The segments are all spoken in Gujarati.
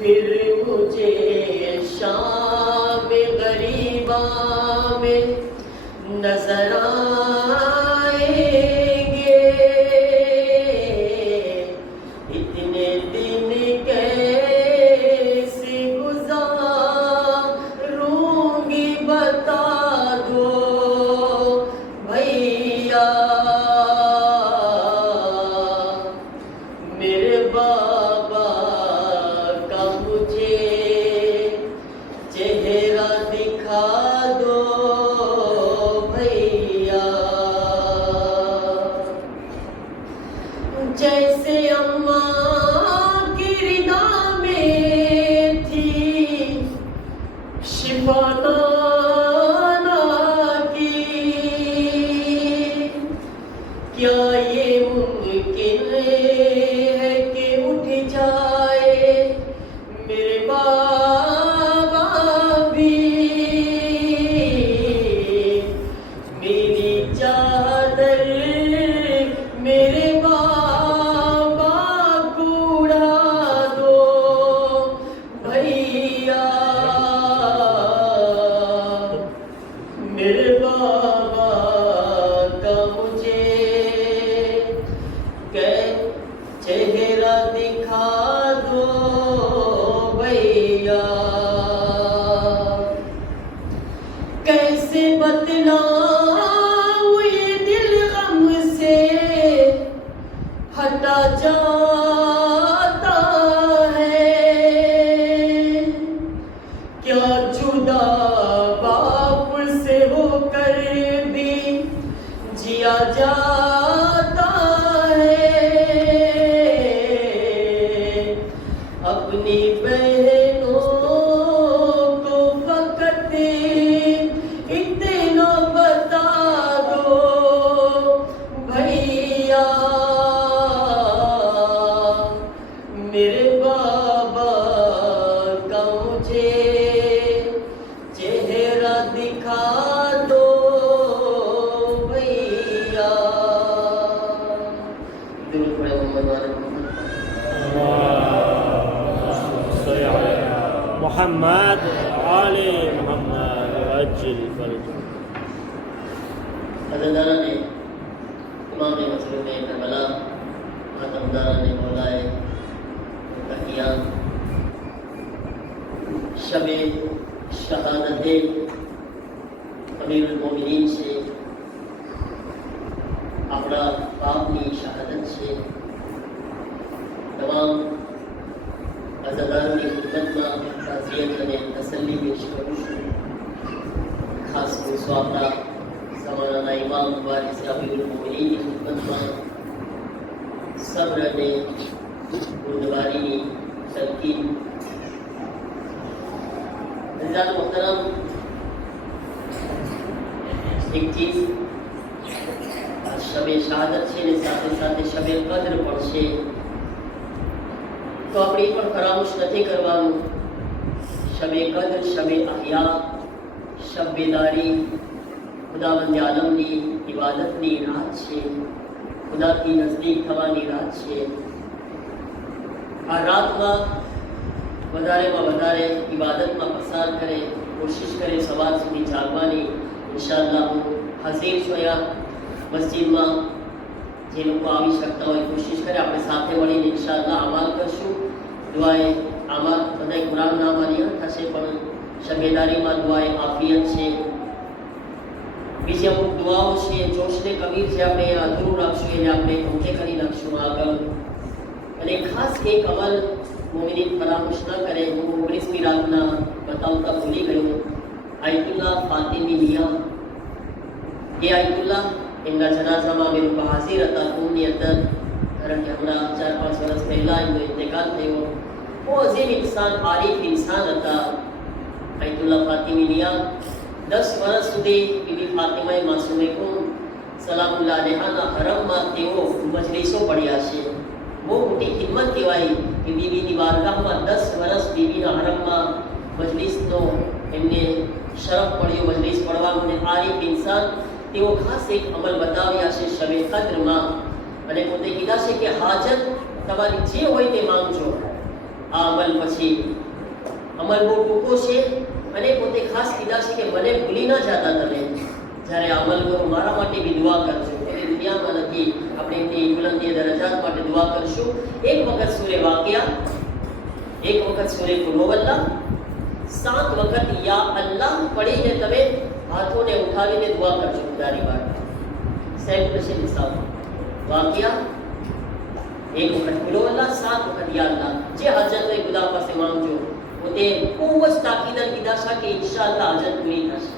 फिर नजर आएंगे। इतने दिन कैसे गुजारूंगी बता दो भैया। मेरे बाबा का मुझे चेहरा दिखा दो भैया। जैसे अम्मा की रिदा में थी शिफा नाना की, क्या ये मुमकिन है कि उठ जाए मेरे बाबा भी। मेरी चादर मेरे बाबा को उड़ा दो भैया। मेरे बाबा का मुझे चेहरा दिखा दो भैया। कैसे बतलाऊं ये दिल गम से हटा जाता है। क्या जुदा बाप से होकर भी जिया जाता है। अपनी बहनों को फकत इतना बता दो भैया। मेरे बाबा का मुझे चेहरा दिखा दो भैया। दिल पड़े मोहम्मद आले मोहम्मद अज्जल फरज। अज़ादारा ने इमाम मसलूम करबला मातमदारा ने मौलाए तकिया शब शहादत अमीरुल मोमिनीन से अपना बापनी शहादत से तमाम अज़ादारों की खिदमत में ताज़ियत અને તસલ્લી પેશ કરું છું। ખાસ મુસાફરા ज़माना इमाम वारिस अमीरुल मोमिनीन की खिदमत में सब्र ने गुरुद्वारी की तलकीन। अज़ीज़ान मोहतरम, एक चीज़ शब शहादत છે ને સાથે સાથે શબ કદ્ર પણ છે, तो આપણે પણ ફરામોશ નથી કરવાનું। શબ કદ્ર, શબ અહયા, શબ બેદારી खुदावंद आलमनी इबादतनी रात छे, खुदा की नजदीक थवानी रात छे। आ रात में वधारे इबादत में पसार करे, कोशिश करे सवार सुधी जागवानी। इंशाअल्लाह हूँ हाजिर छुं अहींया मस्जिद में। जे लोग आवी शकता होय कोशिश करे आपणे साथे मळीने इंशाअल्लाह अमल करशुं। दुआए अमल बधाय कुरान नाम मानी थशे, पण शबेदारी में दुआए आफियत छे। बीजी अमुक दुआओ छे जोशने कबीर जे आपणे अधूरू राखशुं एने आपणे पूरे करी नाखशुं આગળ। અને ખાસ એક અમલ મોમિનીન ફરામોશ ન કરે। હું 19મી રાતના બતાવતા ભૂલી ગયો। આયતુલ્લાહ ફાતિમી મિયા, એ આયતુલ્લાહ એમના જનાઝામાં અમે લોકો હાજર હતા કુમની અંદર, કારણ કે હમણાં 4-5 વર્ષ પહેલાં એમનો ઇન્તેકાલ થયો। બહુ અઝીમ ઇન્સાન, આરીફ ઇન્સાન હતા આયતુલ્લાહ ફાતિમી મિયા। 10 વર્ષ સુધી બીબી ફાતિમાએ માસૂમે સલામુલ્લાહ અલૈહાના હરમમાં તેઓ મજલિસો પડ્યા છે। બહુ મોટી ખિદમત કહેવાય કે બીબીની બારગાહમાં 10 વર્ષ બીબીના હરમમાં મજલિસનો એમને શરફ પડ્યો, મજલિસ પડવાનો। અને આરીફ ઇન્સાન તેઓ ખાસ એક અમલ બતાવ્યા છે શબે કદ્રમાં, અને પોતે કીધા છે કે હાજત તમારી જે હોય તે માંગજો। આ અમલ પછી અમલ બહુ ટૂંકો છે, અને પોતે ખાસ કીધા છે કે મને ભૂલી ન જતા તમે, જ્યારે અમલ કરો મારા માટે બી દુઆ કરજો, કોઈ દુનિયામાં નથી, આપણે એમની બુલંદી દરજાત માટે દુઆ કરશું. એક વખત સૂરે વાકિયા, એક વખત સૂરે કુલવલ્લાહ, 7 વખત યા અલ્લાહ પડીને તમે હાથોને ઉઠાવીને દુઆ કરજો ખુદાની વાટમાં. સાહેબ છે નિસાબ વાકિયા એક વખત કુલવલ્લાહ, 7 વખત યા અલ્લાહ. જે હાજત હોય ખુદા પાસે માંગજો. પોતે બહુ જ તાકીદન કીધા છે કે ઇન્શાઅલ્લાહ હાજત પૂરી થશે.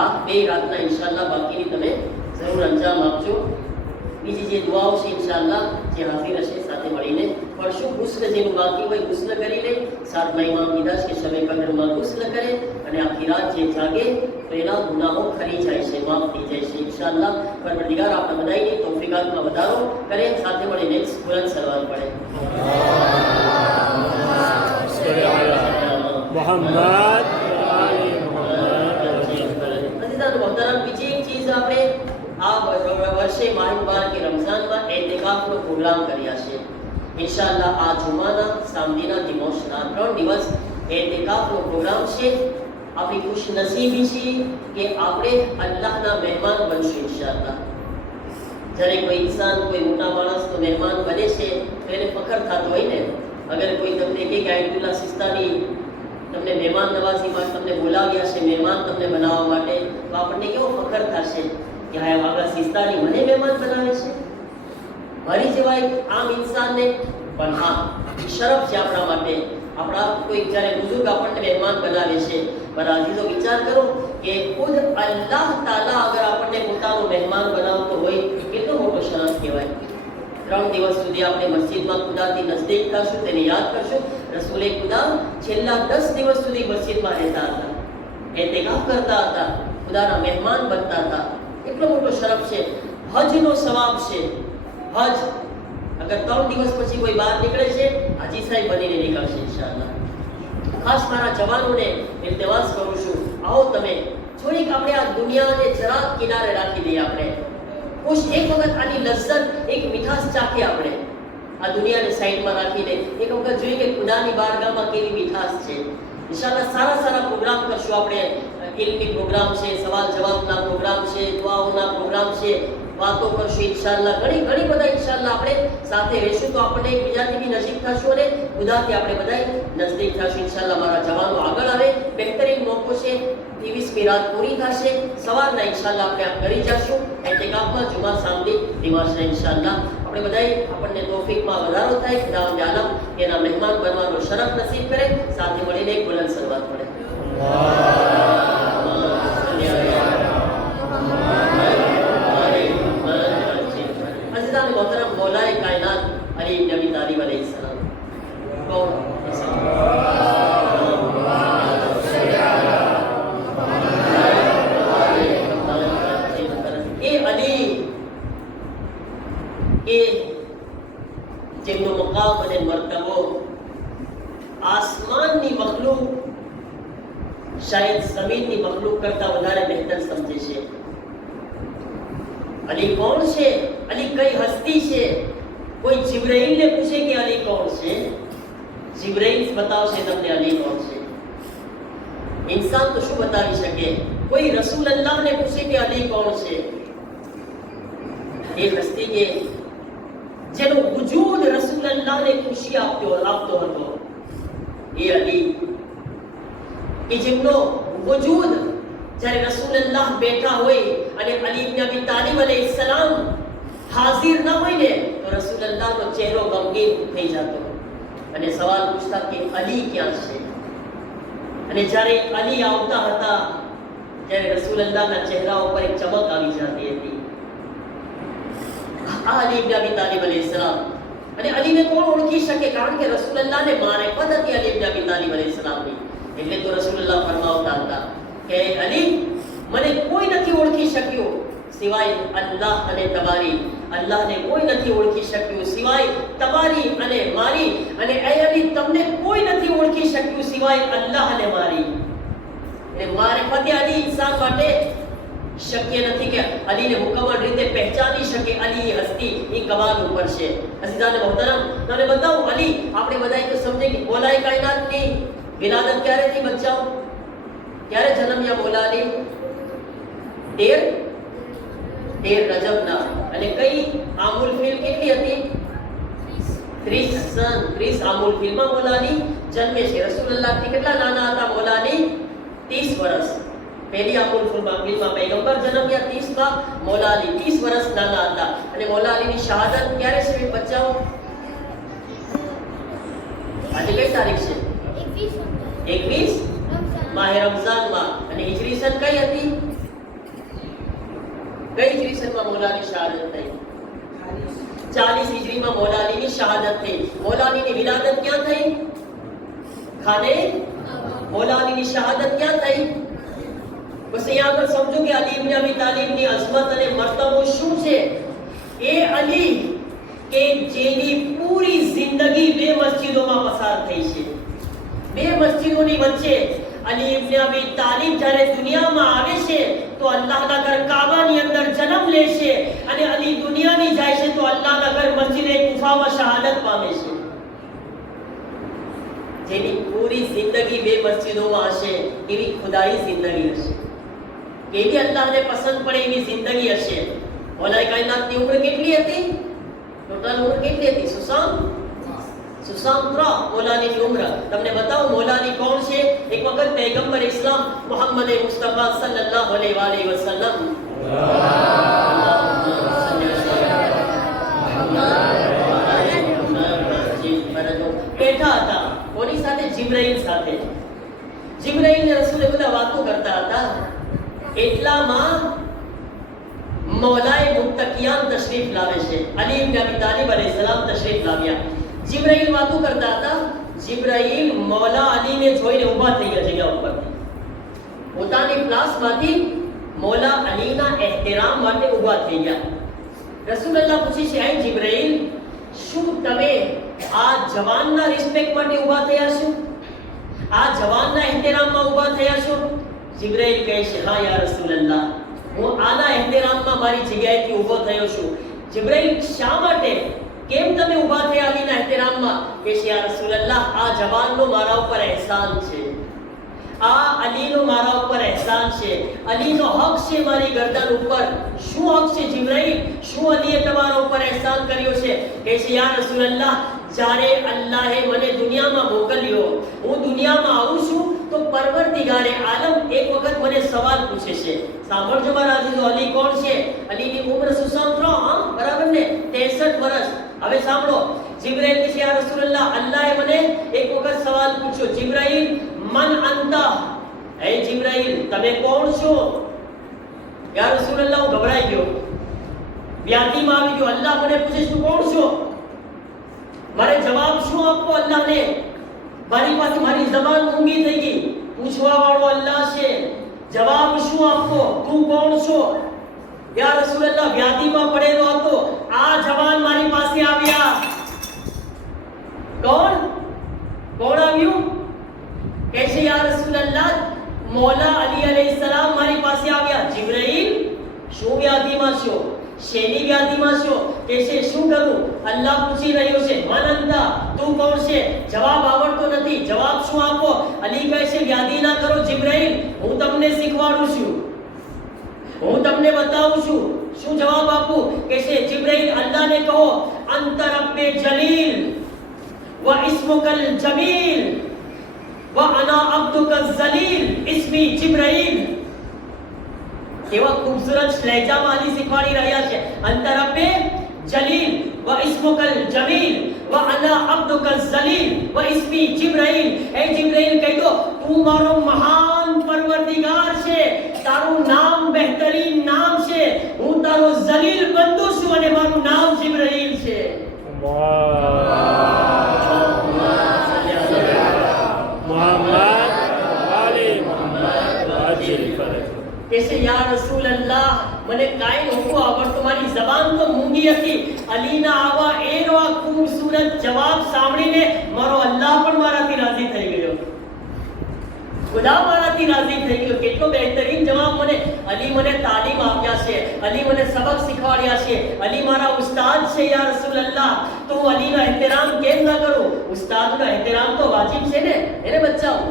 આ 2 રાતના ઇન્શાઅલ્લાહ બાકીની તમે જરૂર અંજામ આપજો. બીજી જે દુઆઓ છે ઇન્શાઅલ્લાહ જે હાજર હશે સાથે મળીને પડશું. ગુસ્લ જેનું બાકી હોય ગુસ્લ કરી લે. 7મા ઇમામ કીધા છે કે શબે કદરમાં ગુસ્લ કરે અને આખી રાત જે જાગે તો એના ગુનાહો ખરી જાય છે, માફ થઈ જાય છે ઇન્શાઅલ્લાહ. પરવરદિગાર આપણે બધાની તૌફીકાતમાં વધારો કરે. સાથે મળીને બુલંદ સલવાત પડે. मोहम्मद आले मोहतरम બીજી એક ચીજ આપણે આ વર્ષે માહ મુબારક રમઝાનમાં એતિકાફનો પ્રોગ્રામ કર્યા છે. ઇન્શાઅલ્લાહ આ જુમાના સામદીના દિમોશના 3 દિવસ એતિકાફનો પ્રોગ્રામ છે. આપણી ખુશનસીબી છે કે આપણે અલ્લાહના મહેમાન બનશું ઇન્શાઅલ્લાહ. જ્યારે કોઈ ઇન્સાન કોઈ મોટા માણસનો મહેમાન બને છે તો એને ફખર થતો હોય ને. અગર કોઈ તમને કહે કે આયતુલ્લાહ સિસ્તાની તમને મહેમાન નવાઝીમાં તમને બોલાવ્યા છે, મહેમાન તમને બનાવવા માટે, તો આપણને કેવો ફખર થશે કે હા વાગા સિસ્તાની મને મહેમાન બનાવે છે, મારી જેવા એક આમ ઇન્સાનને. પણ હા શરફ છે આપણા માટે. આપણા કોઈ જ્યારે બુઝુર્ગ આપણને મહેમાન બનાવે છે. પણ આજીજો વિચાર કરો કે ખુદ અલ્લાહ તાલા અગર આપણને પોતાનો મહેમાન બનાવતો હોય તો કેટલો મોટો શરફ કહેવાય. 3 દિવસ સુધી આપણે મસ્જિદમાં ખુદાથી નજદીક થશું, તેને યાદ કરશું. રસૂલે ખુદા છેલ્લા 10 દિવસ સુધી મસ્જિદમાં રહેતા હતા, એતિકાફ કરતા હતા, ખુદાના મહેમાન બનતા હતા. એટલો મોટો શરફ છે. હજનો સવાબ છે. હજ અગર 3 દિવસ પછી કોઈ બહાર નીકળે છે, હાજી સાહેબ બનીને નીકળશે ઇન્શાઅલ્લાહ. ખાસ મારા જવાનોને ઇલ્તિમાસ કરું છું, આવો તમે થોડીક આપણે આ દુનિયાને જરાક કિનારે રાખી દઈએ. આપણે ખુશ એક વખત આની લજ્જત, એક મીઠાશ ચાખીએ. આપણે આ દુનિયાને સાઈડમાં રાખીને એક વખત જોઈએ કે ખુદાની બારગાહમાં કેવી મીઠાશ છે. ઇન્શાઅલ્લાહ સારા સારા પ્રોગ્રામ કરશું આપણે. ઇલ્મી પ્રોગ્રામ છે, સવાલ જવાબના પ્રોગ્રામ છે, દુઆઓના પ્રોગ્રામ છે, વાતો કરશું ઇન્શાઅલ્લાહ. ઘણી બધા ઇન્શાઅલ્લાહ આપણે સાથે રહેશું તો આપણે એકબીજાથી બી નજીક થશું અને ખુદાથી આપણે બધા નજદીક થશું ઇન્શાઅલ્લાહ. મારા જવાનો આગળ આવે. બહેતરીન મોકો છે. 23મી રાત પૂરી થશે, સવારના ઇન્શાઅલ્લાહ આપણે આ કરી જશું એતિકાફમાં જુમા સામદી દિમાશના ઇન્શાઅલ્લાહ. આપણે બધાય આપણને તૌફીકમાં વધારો થાય. ખુદાવંદ આલમ એના મહેમાન બનવાનો શરફ નસીબ કરે. સાથે મળીને એક બુલંદ સલવાત પડે. अज़ीज़ान मोहतरम मौलाए कायनात अली इब्न अबी तालिब अलैहिस्सलाम कौन? ये अली ये જેમનો મકામ અને મર્તબો આસમાનની મખલૂક શાયદ જમીનની મખલૂક કરતા વધારે બહેતર સમજે છે. અલી કોણ છે? અલી કઈ હસ્તી છે? કોઈ જિબ્રાઈલને પૂછે કે અલી કોણ છે, જિબ્રાઈલ બતાવશે તમને અલી કોણ છે. इंसान तो શું બતાવી શકે? કોઈ રસૂલ અલ્લાહને પૂછે કે અલી કોણ છે? એ હસ્તી કે જેનો વજૂદ રસૂલ અલ્લાહને ખુશી આપતો હતો, એ અલી કે જેમનો વજૂદ જ્યારે રસૂલ અલ્લાહ બેઠા હોય અને અલી ઇબ્ન અબી તાલિબ અલૈહિસ્સલામ હાજર ન હોય ને તો રસૂલ અલ્લાહનો ચહેરો ગમગીન થઈ જતો અને સવાલ પૂછતા કે અલી ક્યાં છે? અને જ્યારે અલી આવતા હતા ત્યારે રસૂલ અલ્લાહના ચહેરા ઉપર એક ચમક આવી જતી હતી. આ અલી ઇબ્ન અબી તાલિબ અલૈહિસ્સલામ. અને અલીને કોણ ઓળખી શકે? કારણ કે રસૂલ અલ્લાહને મારિફત હતી અલી ઇબ્ન અબી તાલિબ અલૈહિસ્સલામની. એટલે તો રસૂલ અલ્લાહ ફરમાવતા હતા કે અલી મને કોઈ નથી ઓળખી શક્યું સિવાય અલ્લાહ અને તમારી. અલ્લાહને કોઈ નથી ઓળખી શક્યું સિવાય તમારી અને મારી. અને એ અલી તમને કોઈ નથી ઓળખી શક્યું સિવાય અલ્લાહ અને મારી. એટલે મારિફત અલી ઇન્સાન માટે શક્ય નથી કે અલીને મુકમ્મલ રીતે પહેચાની શકે. અલી હસ્તી એ કમાલ ઉપર છે. અઝીઝાન મોહતરમ તમને બતાવું, અલી આપણે બધાય તો સમજે કે મૌલાએ કાયનાતની વિલાદત ક્યારે થઈ? બચ્ચાઓ ક્યારે જન્મ્યા મૌલા અલી? 13 રજબના. અને કઈ આમુલ ફિલ કેટલી હતી? 30 આમુલ ફિલમાં મૌલાની જન્મે છે. રસૂલુલ્લાહ થી કેટલા નાના હતા મૌલાની? 30 વર્ષ. પહેલી આમુલ ફિલમાં પૈગંબર જન્મ્યા 30 માં, મૌલાની 30 વર્ષ નાના હતા. અને મૌલાની શહાદત ક્યારે છે બચ્ચાઓ? આજે કઈ તારીખ છે? 21 માહે રમઝાનમાં. અને હિજરી સન કઈ હતી? કઈ હિજરી સનમાં મૌલાની શહાદત થઈ? 40 હિજરીમાં મૌલાની શહાદત થઈ. મૌલાની વિલાદત ક્યાં થઈ? ખાને મૌલાની શહાદત ક્યાં થઈ? બસ અહીંયા આગળ સમજો કે અલી ઇબ્ન અબી તાલિબની અઝમત અને મર્તબો શું છે. એ અલી કે જેની પૂરી જિંદગી બે મસ્જિદોમાં પસાર થઈ છે. બે મસ્જિદોની વચ્ચે અલી ઇબ્ન અબી તાલિબ જ્યારે દુનિયામાં આવે છે તો અલ્લાહના ઘર કાબાની અંદર જન્મ લે છે. અને અલી દુનિયાની જાય છે તો અલ્લાહના ઘર મસ્જિદે કુફામાં શહાદત પામે છે. જેની પૂરી જિંદગી બે મસ્જિદોમાં હશે એવી ખુદાઈ જિંદગી હશે. એવી અલ્લાહને પસંદ પડે એવી જિંદગી હશે. મૌલાએ કાયનાતની ઉંમર કેટલી હતી? ટોટલ ઉંમર કેટલી હતી? સુસામ 3 મૌલાની ઉંમર. તમને બતાવું મૌલાની કોણ છે? એક વખત પૈગંબર ઇસ્લામ મુહમ્મદ મુસ્તફા સલ્લલ્લાહુ અલૈહિ વસલ્લમ બેઠા હતા. કોની સાથે? જિબ્રાઈલ સાથે. જિબ્રાઈલ ને રસૂલે બધા વાતો કરતા હતા. એટલામાં મૌલાએ મુત્તકિયાન તશરીફ લાવે છે. અલી ઇબ્ન અબી તાલિબ અલૈહિસ્સલામ તશરીફ લાવ્યા. જિબ્રાઈલ વાતો કરતા હતા. જિબ્રાઈલ મૌલા અલીને જોઈને ઊભા થઈ ગયા જગ્યા ઉપરથી. પોતાની ક્લાસમાંથી મૌલા અલીના એહતરામ માટે ઊભા થઈ ગયા. રસૂલુલ્લાહ પૂછે છે, "હે જિબ્રાઈલ, શું તમે આ જવાનના રિસ્પેક્ટ માટે ઊભા થયા છો? આ જવાનના એહતરામમાં ઊભા થયા છો?" જિબ્રાઈલ કહે છે, "હા યા રસૂલલ્લાહ, હું આના એહતરામમાં મારી જગ્યાએથી ઊભો થયો છું." જિબ્રાઈલ, શા માટે? કેમ તમે ઊભા થયા અલીના એહતરામમાં? કહે છે, "યા રસૂલલ્લાહ, આ જવાનનો મારા ઉપર અહેસાન છે. આ અલીનો મારા ઉપર અહેસાન છે. અલીનો હક છે મારી ગરદન ઉપર." શું હક છે જિબ્રાઈલ? શું અલીએ તમારા ઉપર અહેસાન કર્યો છે? કહે છે, "યા રસૂલલ્લાહ, જ્યારે અલ્લાહે મને દુનિયામાં મોકલ્યો, હું દુનિયામાં આવું છું તો પરવરદિગારે આલમ એક વખત મને સવાલ પૂછે છે." સાંભળજો મારા અજીઝો, અલી કોણ છે? અલીની ઉંમર સુસંત્ર, બરાબર ને, 63 વર્ષ. હવે સાંભળો, જિબ્રાઈલ કહે છે, "યા રસૂલલ્લાહ, અલ્લાહે મને એક વખત સવાલ પૂછ્યો, જિબ્રાઈલ, મન અંતા?" હે જિબ્રાઈલ, તમે કોણ છો? યા રસૂલલ્લાહ, હું ગભરાઈ ગયો, વ્યાધિમાં આવી ગયો. અલ્લાહ મને પૂછે, "તું કોણ છો?" મારે જવાબ શું આપવો અલ્લાહને? મારી પાસે મારી જબાન ઊંઘી થઈ ગઈ. પૂછવા વાળો અલ્લાહ છે, જવાબ શું આપવો? તું કોણ છો? યા રસૂલલ્લાહ, વ્યાધિમાં પડેલો હતો, આ જવાન મારી પાસે આવ્યા. કોણ આવ્યું? કહે છે, "યા રસૂલલ્લાહ, મૌલા અલી અલૈહિસ્સલામ મારી પાસે આવ્યા." જિબ્રાઈલ, શું વ્યાધિમાં છો? શેની વ્યાધિમાં છો? કે છે, "શું કરું?" અલ્લાહ પૂછી રહ્યો છે, "મન અંતા?" તું કોણ છે? જવાબ આવડતો નથી, જવાબ શું આપો? અલી કહે છે, "વ્યાધિ ના કરો જિબ્રાઈલ, હું તમને શીખવાડું છું, હું તમને બતાવું છું." શું જવાબ આપું? કે છે, "જિબ્રાઈલ, અલ્લાહને કહો, અંત રબ્બે જલીલ વ ઇસ્મુકલ જમીલ વ અના અબ્દુકલ ઝલીલ ઇસ્મી જિબ્રાઈલ." કેવા ખૂબસૂરત લહેજામાં અલી શીખવાડી રહ્યા છે. અંત રબ્બે જલીલ વ ઇસ્મુકલ જમીલ વ અના અબ્દુકલ ઝલીલ વ ઇસ્મી જિબ્રાઈલ. એ જિબ્રાઈલ કહી દો, તું મારો મહાન પરવરદિગાર છે, તારું નામ બહેતરીન નામ છે, હું તારો ઝલીલ બંદો છું અને મારું નામ જિબ્રાઈલ છે. कैसे या रसूल अल्लाह, મને કાઈ નહોતું આવડતું, મારી જબાન તો મૂંગી હતી. અલીના આવા એનો ખૂબસૂરત જવાબ સાંભળીને મારો અલ્લાહ પણ મારાથી રાજી થઈ ગયો, ખુદા મારાથી રાજી થઈ ગયો. કેટલો બહેતરીન જવાબ મને અલી મને તાલીમ આપ્યા છે, અલી મને સબક શીખવાડ્યા છે, અલી મારા ઉસ્તાદ છે. યા રસૂલ અલ્લાહ, તો હું અલીનો એહતરામ કેમ ન કરું? ઉસ્તાદનો એહતરામ તો વાજિબ છે ને, એને બચ્ચાઓ.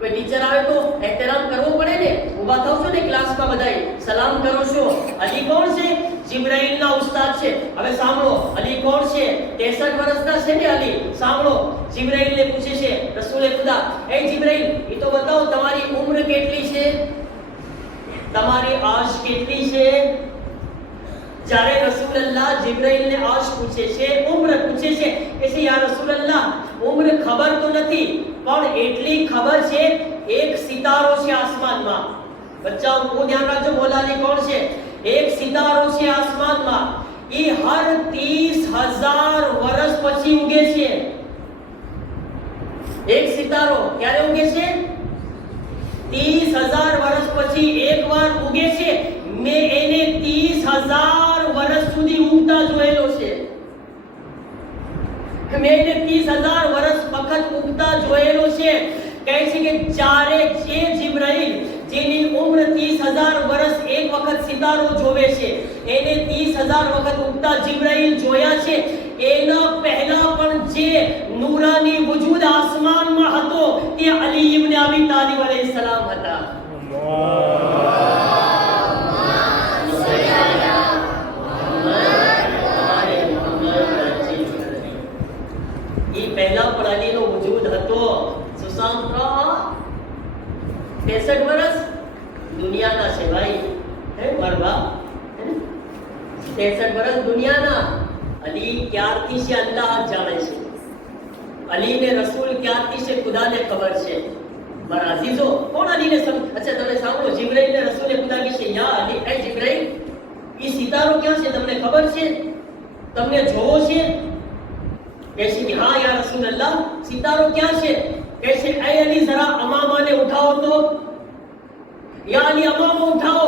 કોઈ ટીચર આવે તો એહતરામ કરવો પડે ને, ઊભા થાવ છો ને ક્લાસમાં બધાય સલામ કરો છો. અલી કોણ છે? જિબ્રાઈલના ઉસ્તાદ છે. હવે સાંભળો, અલી કોણ છે? 63 વર્ષના છે ને અલી. સાંભળો, જિબ્રાઈલને પૂછે છે રસૂલે ખુદા, એ જિબ્રાઈલ, એ તો બતાવો તમારી ઉમ્ર કેટલી છે, તમારી આશ કેટલી છે? જ્યારે રસૂલલ્લાહ જિબ્રાઈલને આશ પૂછે છે, ઉમ્ર પૂછે છે, કે છે યા રસૂલલ્લાહ ઉમ્ર ખબર તો નથી, પણ એટલી ખબર છે એક સિતારો છે આસમાનમાં. બચ્ચાઓ બહુ ધ્યાન રાખજો, મોલાની કોણ છે? એક સિતારો છે આસમાનમાં, એ હર 30,000 વર્ષ પછી ઉગે છે. એક સિતારો ક્યારે ઉગે છે? 30,000 વર્ષ પછી એકવાર ઉગે છે. મેં એને 30,000 વર્ષ સુધી ઉગતા જોયેલો છે. મેં એને 30,000 વર્ષ વખત ઉગતા જોયેલો છે. કહે છે કે જ્યારે જે જિબ્રાઈલ જેની ઉંમર 30,000 વર્ષ એક વખત સિતારો જોવે છે, એને 30,000 વખત ઉગતા જિબ્રાઈલ જોયા છે. એના પહેલા પણ જે નૂરાની વજૂદ આસમાનમાં હતો તે અલી ઇબ્ન અબી તાલિબ અલૈહિસ્સલામ હતા. પહેલા પણ અલીનો વજૂદ હતો. સુશાંતરા 63 વર્ષ દુનિયાના છે ભાઈ, હે મરવા 63 વર્ષ દુનિયાના. અલી ક્યારથી છે અલ્લાહ જાણે છે, અલીને રસૂલ ક્યારથી છે ખુદાને ખબર છે. મારા અઝીઝો, કોણ અલીને અચ્છા તમે સાંભળો, જિબ્રાઈલને રસૂલે ખુદા કહે છે યા અલી, એ જિબ્રાઈલ એ સિતારો ક્યાં છે તમને ખબર છે? તમને જોવો છે? कहते कि हाँ या रसूल अल्लाह सितारो क्या है? कहते ऐ अली जरा अमामा ने उठाओ तो, या अली अमामा उठाओ.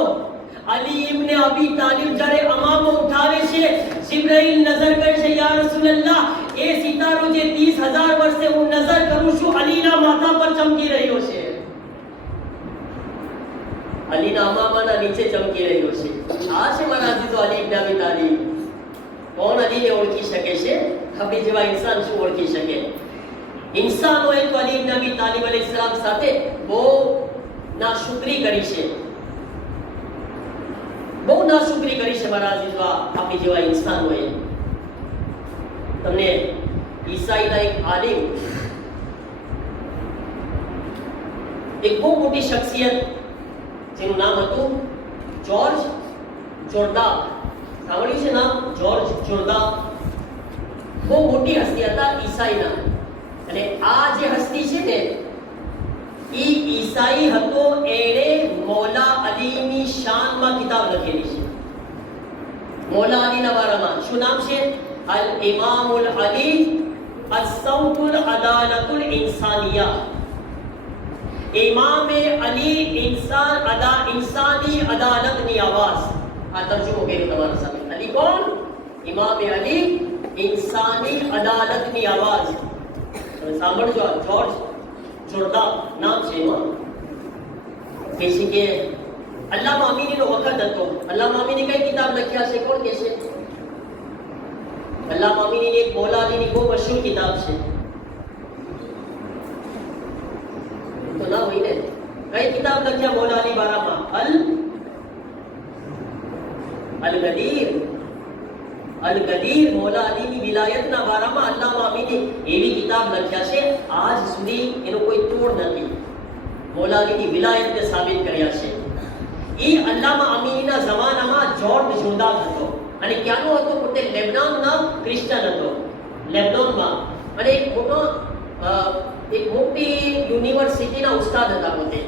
अली इब्न अबी तालिब જ્યારે અમામો ઉઠાવે છે, જિબ્રાઈલ નજર કરે છે, યા રસૂલ અલ્લાહ એ સિતારો જે 30,000 વર્ષે હું નજર કરું છું અલીના માથા પર ચમકી રહ્યો છે, અલીના અમામાના નીચે ચમકી રહ્યો છે. આ છે મારા અઝીઝો અલી ઇબ્ન અબી તાલિબ. કોણ અલીને ઓળખી શકે છે? આપણી જેવા ઇન્સાન શું ઓળખી શકે? ઇન્સાનોએ તો અલી ઇબ્ન અબી તાલિબ અલૈહિસ્સલામ સાથે બહુ નાશુકરી કરી છે, બહુ નાશુકરી કરી છે મારા અઝીઝો આપણી જેવા ઇન્સાનોએ. તમને ઈસાઈના એક આલિમ, એક બહુ મોટી શખ્સિયત જેનું નામ હતું જ્યોર્જ જોર્દાન. સાંભળ્યું છે નામ? જ્યોર્જ જોર્દાન બહુ મોટી હસ્તી હતા ઈસાઈના. અને આ જે હસ્તી છે ને એ ઈસાઈ હતો. એણે મૌલા અલીની શાનમાં કિતાબ લખેલી છે, મૌલા અલીના બારામાં. શું નામ છે? અલ ઇમામુલ અલી અસ-સૌતુલ અદાલતુલ ઇન્સાનિયા. ઇમામે અલી ઇન્સાની અદાલતની આવાજ. આ તર્જુમો કર્યો તમારા સામે. અલી કોણ? ઇમામે અલી इंसानी अदालतनी आवाज. તમે સાંભળજો, જ્યોર્જ જોર્દાન નામ છે. એમાં કહે છે કે અલ્લામા અમીનીનો વખત હતો. અલ્લામા અમીની કઈ કિતાબ લખ્યા છે? કોણ કહે છે? અલ્લામા અમીની એક મૌલા અલીની બહુ મશહૂર કિતાબ છે. તો ના હોય ને? કઈ કિતાબ લખ્યા મૌલા અલી બારામાં? અલ-ગદીર. અલ-ગદીર મૌલા અલીની વિલાયતના બારામાં અલ્લામા અમીની એવી કિતાબ લખ્યા છે, આજ સુધી એનો કોઈ તોડ નથી. મૌલા અલીની વિલાયતને સાબિત કર્યા છે. એ અલ્લામા અમીનીના જમાનામાં જ્યોર્જ જોર્દાન હતો. અને ક્યાંનો હતો? પોતે લેબનાનના ક્રિશ્ચન હતો, લેબનાનમાં. અને એક મોટી યુનિવર્સિટીના ઉસ્તાદ હતા પોતે.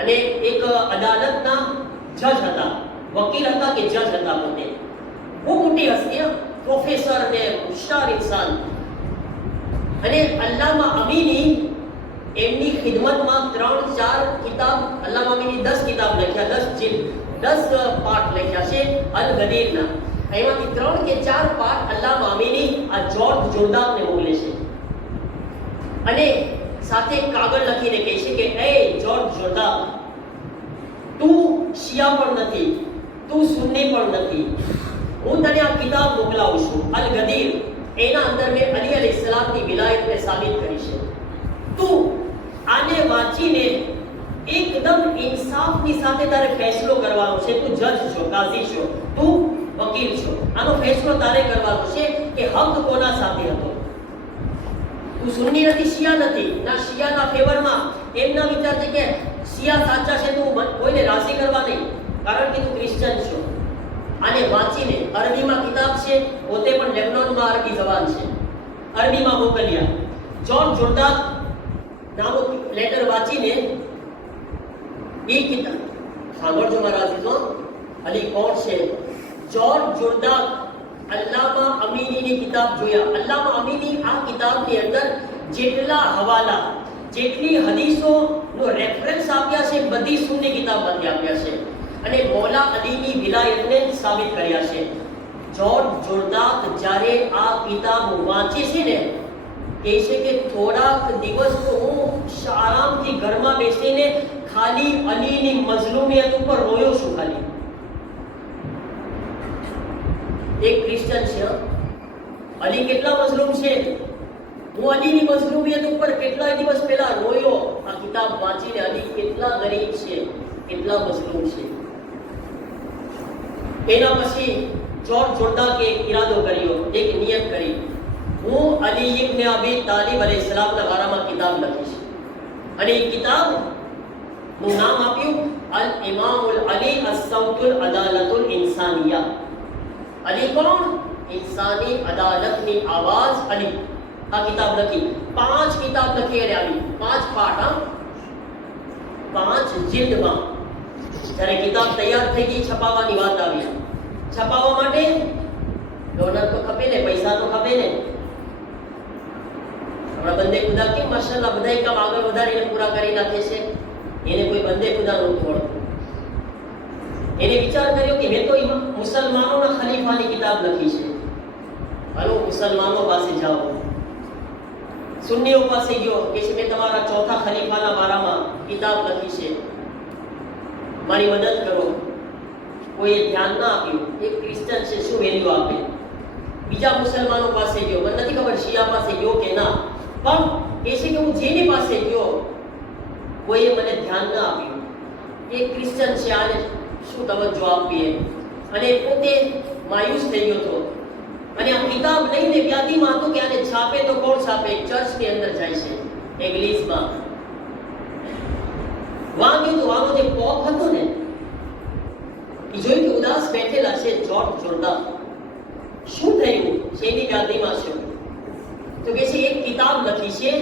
અને એક અદાલતના જજ હતા, વકીલ હતા કે જજ હતા પોતે. બહુ મોટી હસ્તી, પ્રોફેસર ને હોશિયાર ઇન્સાન. અને અલ્લામા અમીની એમની ખિદમતમાં 3-4 કિતાબ, અલ્લામા અમીની 10 કિતાબ લખ્યા, 10 જીલ્દ, 10 પાઠ લખ્યા છે અલ-ગદીરના. એમાંથી 3 કે 4 પાઠ અલ્લામા અમીની આ જ્યોર્જ જોર્દાનને મોકલે છે. અને સાથે કાગળ લખીને કહે છે કે એ જ્યોર્જ જોર્દાન, તું શિયા પણ નથી, તું સુન્ની પણ નથી, હું તને આ કિતાબ મોકલાવું છું અલ-ગદીર. એના અંદર મેં અલી અલૈહિસ્સલામની વિલાયતને સાબિત કરી છે. તું આને વાંચીને એકદમ ઇન્સાફની સાથે તારે ફેસલો કરવાનો છે. તું જજ છો, કાઝી છો, તું વકીલ છો. આનો ફેસલો તારે કરવાનો છે કે હક કોના સાથે હતો. તું સુન્ની નથી, શિયા નથી. ના શિયાના ફેવરમાં એમ ના વિચાર છે કે શિયા સાચા છે, તું કોઈને રાજી કરવા નહીં, કારણ કે તું ક્રિશ્ચન છો. આને વાંચીને, અરબીમાં કિતાબ છે, પોતે પણ લેબનોનમાં અરબી જબાન છે, અરબીમાં મોકલ્યા. જ્હોન જોર્ડાન નામનો લેટર વાંચીને એ કિતાબ સાંભળજો મારા અઝીઝો. અલી કોણ છે? જ્હોન જોર્ડાન અલ્લામા અમીનીની કિતાબ જોયા. અલ્લામા અમીની આ કિતાબની અંદર જેટલા હવાલા, જેટલી હદીસોનો રેફરન્સ આપ્યા છે, બધી સુન્ની કિતાબમાંથી આપ્યા છે અને મૌલા અલીની વિલાયતને સાબિત કર્યા છે. જ્હોન જોર્ડાન જ્યારે આ કિતાબ વાંચે છે ને, કહે છે કે થોડાક દિવસ તો હું આરામથી ઘરમાં બેસીને ખાલી અલીની મઝલૂમિયત ઉપર રોયો છું. ખાલી એક ક્રિશ્ચન છે, અલી કેટલા મઝલૂમ છે, હું અલીની મઝલૂમિયત ઉપર કેટલા દિવસ પહેલા રોયો. આ કિતાબ વાંચીને અલી કેટલા ગરીબ છે, કેટલા મઝલૂમ છે. એના પછી જ્હોન જોર્ડાન એક ઈરાદો કર્યો, એક નિયત કરી, હું અલી ઇબ્ન અબી તાલિબ અલૈહિસ્સલામના બારામાં કિતાબ લખીશ. અને એ કિતાબનું નામ આપ્યું અલ ઇમામુલ અલી અસ-સૌતુલ અદાલતુલ ઇન્સાનિયા. અલી કોણ? ઇન્સાની અદાલતની આવાજ અલી. આ કિતાબ લખી. 5 કિતાબ લખી અને આવી 5 પાઠ, 5 જિલ્દમાં. જ્યારે કિતાબ તૈયાર થઈ ગઈ, છપાવવાની વાત આવી. છપાવવા માટે ડોનર તો ખપે ને, પૈસા તો ખપે ને. આપણા બંદે ખુદા કેમ માશાઅલ્લાહ બધાય કામ આગળ વધારીને પૂરા કરી નાખે છે. એને કોઈ બંદે ખુદા નહોતું મળતું. એને વિચાર કર્યો કે મેં તો મુસલમાનોના ખલીફાની કિતાબ લખી છે, હાલો મુસલમાનો પાસે જાઓ. સુન્નીઓ પાસે ગયો કે છે મેં તમારા ચોથા ખલીફાના બારામાં કિતાબ લખી છે, મારી મદદ કરો. કોઈએ ધ્યાન ના આપ્યું. એક ક્રિશ્ચન છે, શું વેલ્યુ આપે? બીજા મુસલમાનો પાસે ગયો, મને નથી ખબર શિયા પાસે ગયો કે ના, પણ એ છે કે હું જેની પાસે ગયો કોઈએ મને ધ્યાન ના આપ્યું. એક ક્રિશ્ચન છે, આને શું તવજ્જો આપીએ? અને પોતે માયુસ થઈ ગયો હતો અને આ કિતાબ લઈને વ્યાધિમાં હતો કે આને છાપે તો કોણ છાપે? ચર્ચની અંદર જાય છે, એગ્લીસમાં. વાંગ્યું તો વાનો જે પોપ હતો ને, એ જોયું કે ઉદાસ બેઠેલા છે જ્હોન જોર્ડાન. શું થયું? શેની વ્યાધિમાં છે? તો કે છે એક કિતાબ લખી છે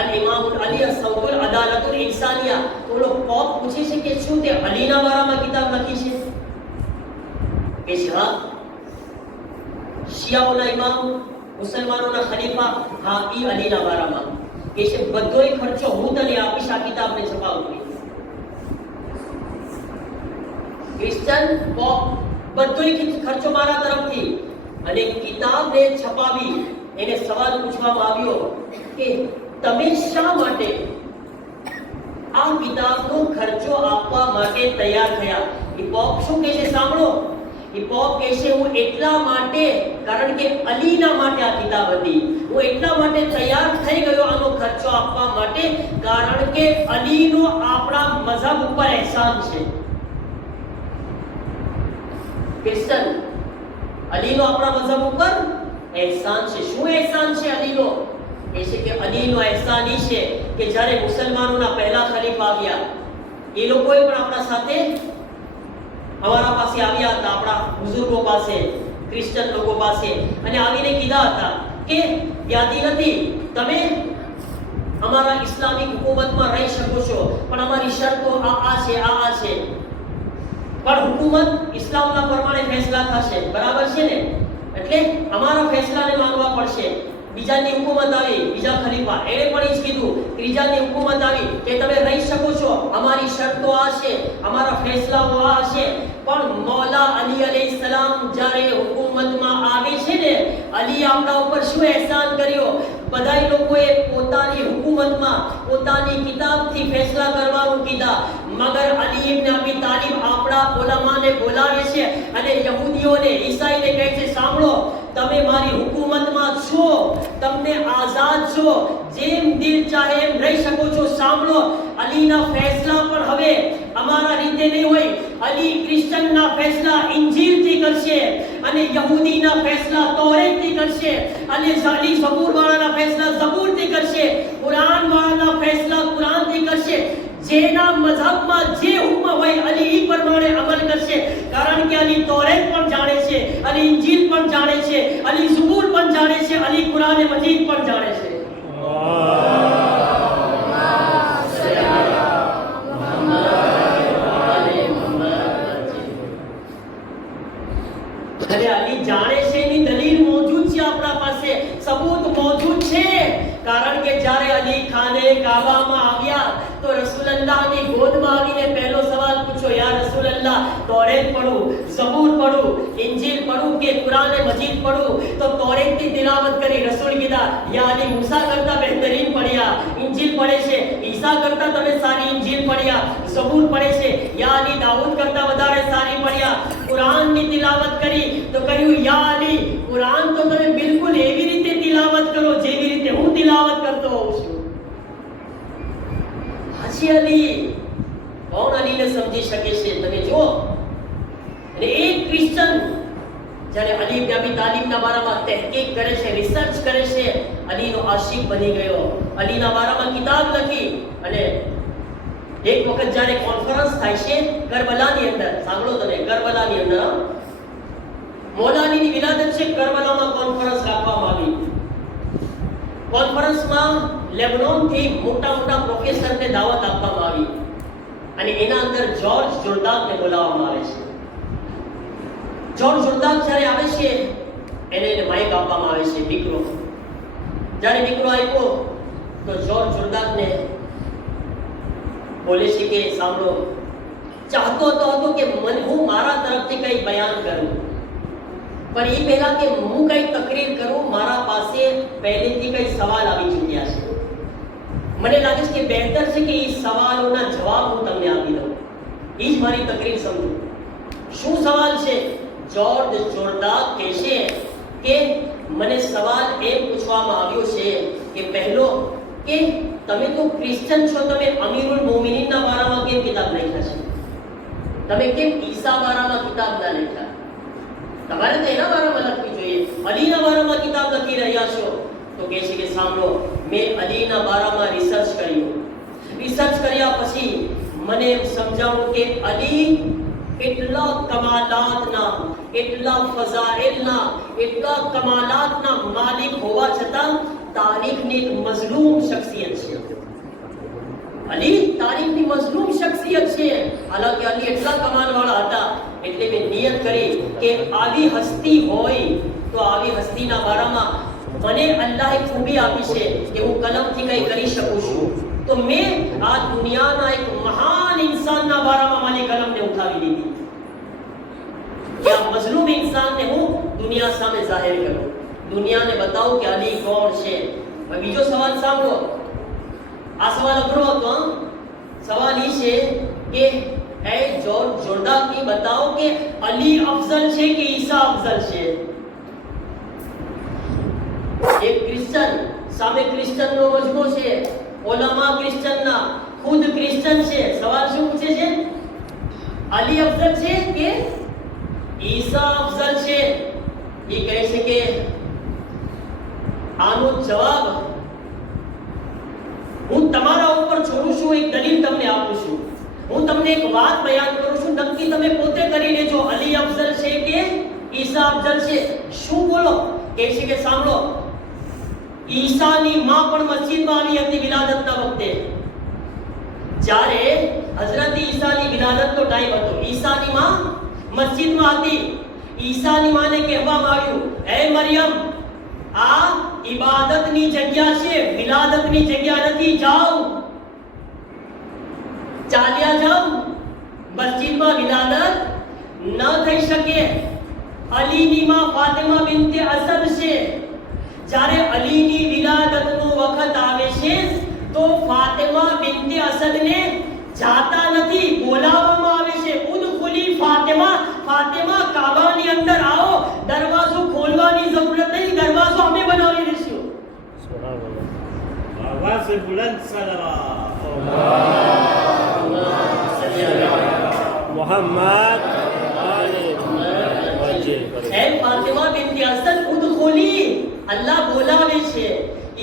અલ ઇમામુલ અલી અસ-સૌતુલ અદાલતુલ ઇન્સાનિયા. તો ઓલો પોપ પૂછે છે કે શું તે અલીના બારામાં કિતાબ લખી છે? કે છે હા. શિયાઓના ઇમામ, મુસલમાનોના ખલીફા, હા ઈ અલીના બારામાં. કે છે બધોય ખર્ચો હું તને આપીશ આ કિતાબને છપાવવાની. ક્રિશ્ચન પોપ બધોય ખર્ચો મારા તરફથી. અને કિતાબને છપાવી. એને સવાલ પૂછવામાં આવ્યો કે તમે શા માટે આ કિતાબનો ખર્ચો આપવા માટે તૈયાર થયા? એ પોપ શું કહે છે સાંભળો. એ પોપ કહે છે હું એટલા માટે, કારણ કે અલીના માટે આ કિતાબ હતી, હું એટલા માટે તૈયાર થઈ ગયો આનો ખર્ચો આપવા માટે, કારણ કે અલીનો આપણા મઝહબ ઉપર એહસાન છે. ક્રિશ્ચન, અલીનો આપણા મઝહબ ઉપર એહસાન છે. શું એહસાન છે અલીનો? એ છે કે અલીનો એહસાન એ છે કે જ્યારે મુસલમાનોના પહેલા ખલીફા આવ્યા, એ લોકોએ પણ આપણા સાથે અમારા પાસે આવ્યા હતા, આપણા બુઝુર્ગો પાસે, ક્રિશ્ચન લોકો પાસે, અને આવીને કીધા હતા કે વ્યાધિ નથી, તમે અમારા ઇસ્લામિક હુકુમતમાં રહી શકો છો, પણ અમારી શરતો આ છે, આ છે. પણ હુકુમત ઇસ્લામના પ્રમાણે ફેસલા થશે, બરાબર છે ને? એટલે અમારા ફેસલાને માનવા પડશે. બીજાની હુકુમત આવી, બીજા ખલીફા, એણે પણ એ જ કીધું. ત્રીજાની હુકુમત આવી કે તમે રહી શકો છો, અમારી શરતો આ છે, અમારા ફેસલાઓ આ છે. પણ મૌલા અલી અલૈહિસ્સલામ જ્યારે હુકુમતમાં આવે છે ને, અલી આપણા ઉપર શું એહસાન કર્યો? બધાય લોકોએ પોતાની હુકુમતમાં પોતાની કિતાબથી ફેસલા કરવાનું કીધા, મગર અલી ઇબ્ન અબી તાલિબ આપણા ઉલમાને બોલાવે છે અને યહૂદીઓને ઈસાઈને કહે છે, સાંભળો, તમે મારી હુકુમતમાં છો, તમને આઝાદ છો, જેમ દિલ ચાહે એમ રહી શકો છો. સાંભળો, અલીના ફેસલા પણ હવે અમારા રીતે નહીં હોય. અલી ક્રિશ્ચનના ફેસલા ઇન્જીલથી કરશે અને યહૂદીના ફેસલા તૌરેતથી કરશે અને અલી ઝબૂર વાળાના ફેસલા ઝબૂરથી કરશે, કુરાન વાળાના ફેસલા કુરાનથી કરશે. જેના મઝહબમાં જે હુકમ હોય અલી ઈ પ્રમાણે અમલ કરશે, કારણ કે અલી તૌરેત પણ જાણે છે, અલી ઇન્જીલ પણ જાણે છે, અલી ઝબૂર પણ જાણે છે, અલી કુરાન મજીદ પણ જાણે છે. અને અલી જાણે છે એની દલીલ મોજૂદ છે, આપણા પાસે સબૂત મોજૂદ છે. કારણ કે જ્યારે અલી ખાને કાબામાં આવ્યા તો રસૂલલ્લાહની ગોદમાં આવીને પહેલો સવાલ પૂછ્યો, યા રસૂલલ્લાહ, તૌરેત પડું, ઝબૂર પડું, ઇન્જીલ પડું કે કુરાન મજીદ પડું? તો તૌરેતની તિલાવત કરી. રસૂલ કીધા, યા અલી, મૂસા કરતા બહેતરીન પડ્યા, ઇન્જીલ પડે છે. ઈસા કરતા તમે સારી ઇન્જીલ પડ્યા, ઝબૂર પડે છે. યા અલી, દાઉદ કરતા વધારે સારી પડ્યા. કુરાનની તિલાવત કરી તો કહ્યું, યા અલી, કુરાન તો તમે બિલકુલ એવી રીતે તિલાવત કરો જેવી રીતે હું તિલાવત કરતો હોઉં છું. હાજી અલી, કોણ અલીને સમજી શકે છે? તમે જુઓ, અને એક ક્રિશ્ચન જ્યારે અલી ઇબ્ન અબી તાલિબના બારામાં તહકીક કરે છે, રિસર્ચ કરે છે, અલીનો આશિક બની ગયો, અલીના બારામાં કિતાબ લખી. અને એક વખત જ્યારે કોન્ફરન્સ થાય છે કરબલાની અંદર, સાંભળો તમે, કરબલાની અંદર મૌલા અલીની વિલાદત છે, કરબલામાં કોન્ફરન્સ રાખવામાં આવી. કોન્ફરન્સમાં લેબનોનથી મોટા મોટા પ્રોફેસરને દાવત આપવામાં આવી અને એના અંદર જોર્જ જોર્દાકને બોલાવવામાં આવે છે. જોર્જ જોર્દાક જ્યારે આવે છે એને માઇક આપવામાં આવે છે, દીકરો. જ્યારે દીકરો આપ્યો તો જોર્જ જોર્દાકને બોલે છે કે સાંભળો, ચાહતો તો હતો કે હું મારા તરફથી કંઈ બયાન કરું, પણ એ પહેલા કે હું કંઈ તકરીર કરું, મારા પાસે પહેલેથી કંઈ સવાલ આવી ચૂક્યા છે. મને લાગે છે કે બહેતર છે કે એ સવાલોના જવાબ હું તમને આપી દઉં. એ જ મારી તકરીર સમજો. શું સવાલ છે? જોર્જ જોર્દાક કહે છે કે મને સવાલ એમ પૂછવામાં આવ્યો છે કે પહેલો કે તમે તો ક્રિશ્ચન છો, તમે અમીરુલ મોમિનીનના બારામાં કેમ કિતાબ લખ્યા છે? તમે કેમ ઈસા બારામાં કિતાબ ના લખ્યા? તમારે તો એના બારામાં લખવી જોઈએ. અલીના બારામાં કિતાબ લખી રહ્યા છો. તો કહે છે કે સાંભળો, મેં અલીના બારામાં રિસર્ચ કર્યું. રિસર્ચ કર્યા પછી મને એમ સમજાણું કે અલી એટલા કમાલાતના, એટલા ફઝાઇલના, એટલા કમાલાતના માલિક હોવા છતાં તારીખની એક મઝલૂમ શખ્સિયત છે. અલી તારીખની મઝલૂમ શખ્સિયત છે. હાલાકી અલી એટલા કમાલવાળા હતા એટલે મેં નિયત કરી કે આવી હસ્તી હોય તો આવી હસ્તીના બારામાં મને અલ્લાહે ખૂબી આપી છે કે હું કલમથી કંઈ કરી શકું છું. તો મેં આ દુનિયાના એક મહાન ઇન્સાનના બારામાં મારી કલમને ઉઠાવી દીધી કે આ મઝલૂમ ઇન્સાનને હું દુનિયા સામે જાહેર કરું, દુનિયાને બતાવું કે અલી કોણ છે. બીજો સવાલ સાંભળો, આ સવાલ અઘરો હતો. સવાલ એ છે કે એ જોર્જ જોર્દાકી બતાવો કે અલી અફઝલ છે કે ઈસા અફઝલ છે? એક ક્રિશ્ચન સામે ક્રિશ્ચનનો મજમો છે, ઓલામા ક્રિશ્ચનના, ખુદ ક્રિશ્ચન છે. સવાલ શું પૂછે છે? અલી અફઝલ છે કે ઈસા અફઝલ છે? એ કહે છે કે આનો જવાબ હું તમારા ઉપર છોડું છું. એક દલીલ તમને આપું છું, હું તમને એક વાત બયાન કરું છું, નક્કી તમે પોતે કરી લેજો અલી અફઝલ છે કે ઈસા અફઝલ છે. શું બોલો? કહે છે કે સાંભળો, ઈસાની માં પણ મસ્જિદમાં આવી હતી વિલાદતના વખતે. જ્યારે હઝરત ઈસાની વિલાદતનો ટાઈમ હતો, ઈસાની માં મસ્જિદમાં હતી. ઈસાની માને કહેવામાં આવ્યું, હે મરિયમ, આ ઇબાદતની જગ્યા છે, વિલાદતની જગ્યા નથી, જાઓ, ચાલ્યા જાઓ. મસ્જિદમાં વિલાદત ન થઈ શકે. અલીની માં ફાતિમા બિન્તે અસદ છે, જ્યારે અલીની વિલાદતનો વખત આવે છે તો ફાતિમા બિન્તે અસદને જાતા નથી, બોલાવવામાં આવે છે, ઉદખુલી ફાતિમા, ફાતિમા કાબાની અંદર આવો, દરવાજો ખોલવાની જરૂરત નહીં, દરવાજો અમે બનાવી દઈશું. आवाज से बुलंद सलावत मोहम्मद હે ફાતિમા બિન્તે અસદ ઉદખુલી, અલ્લાહ બોલાવે છે.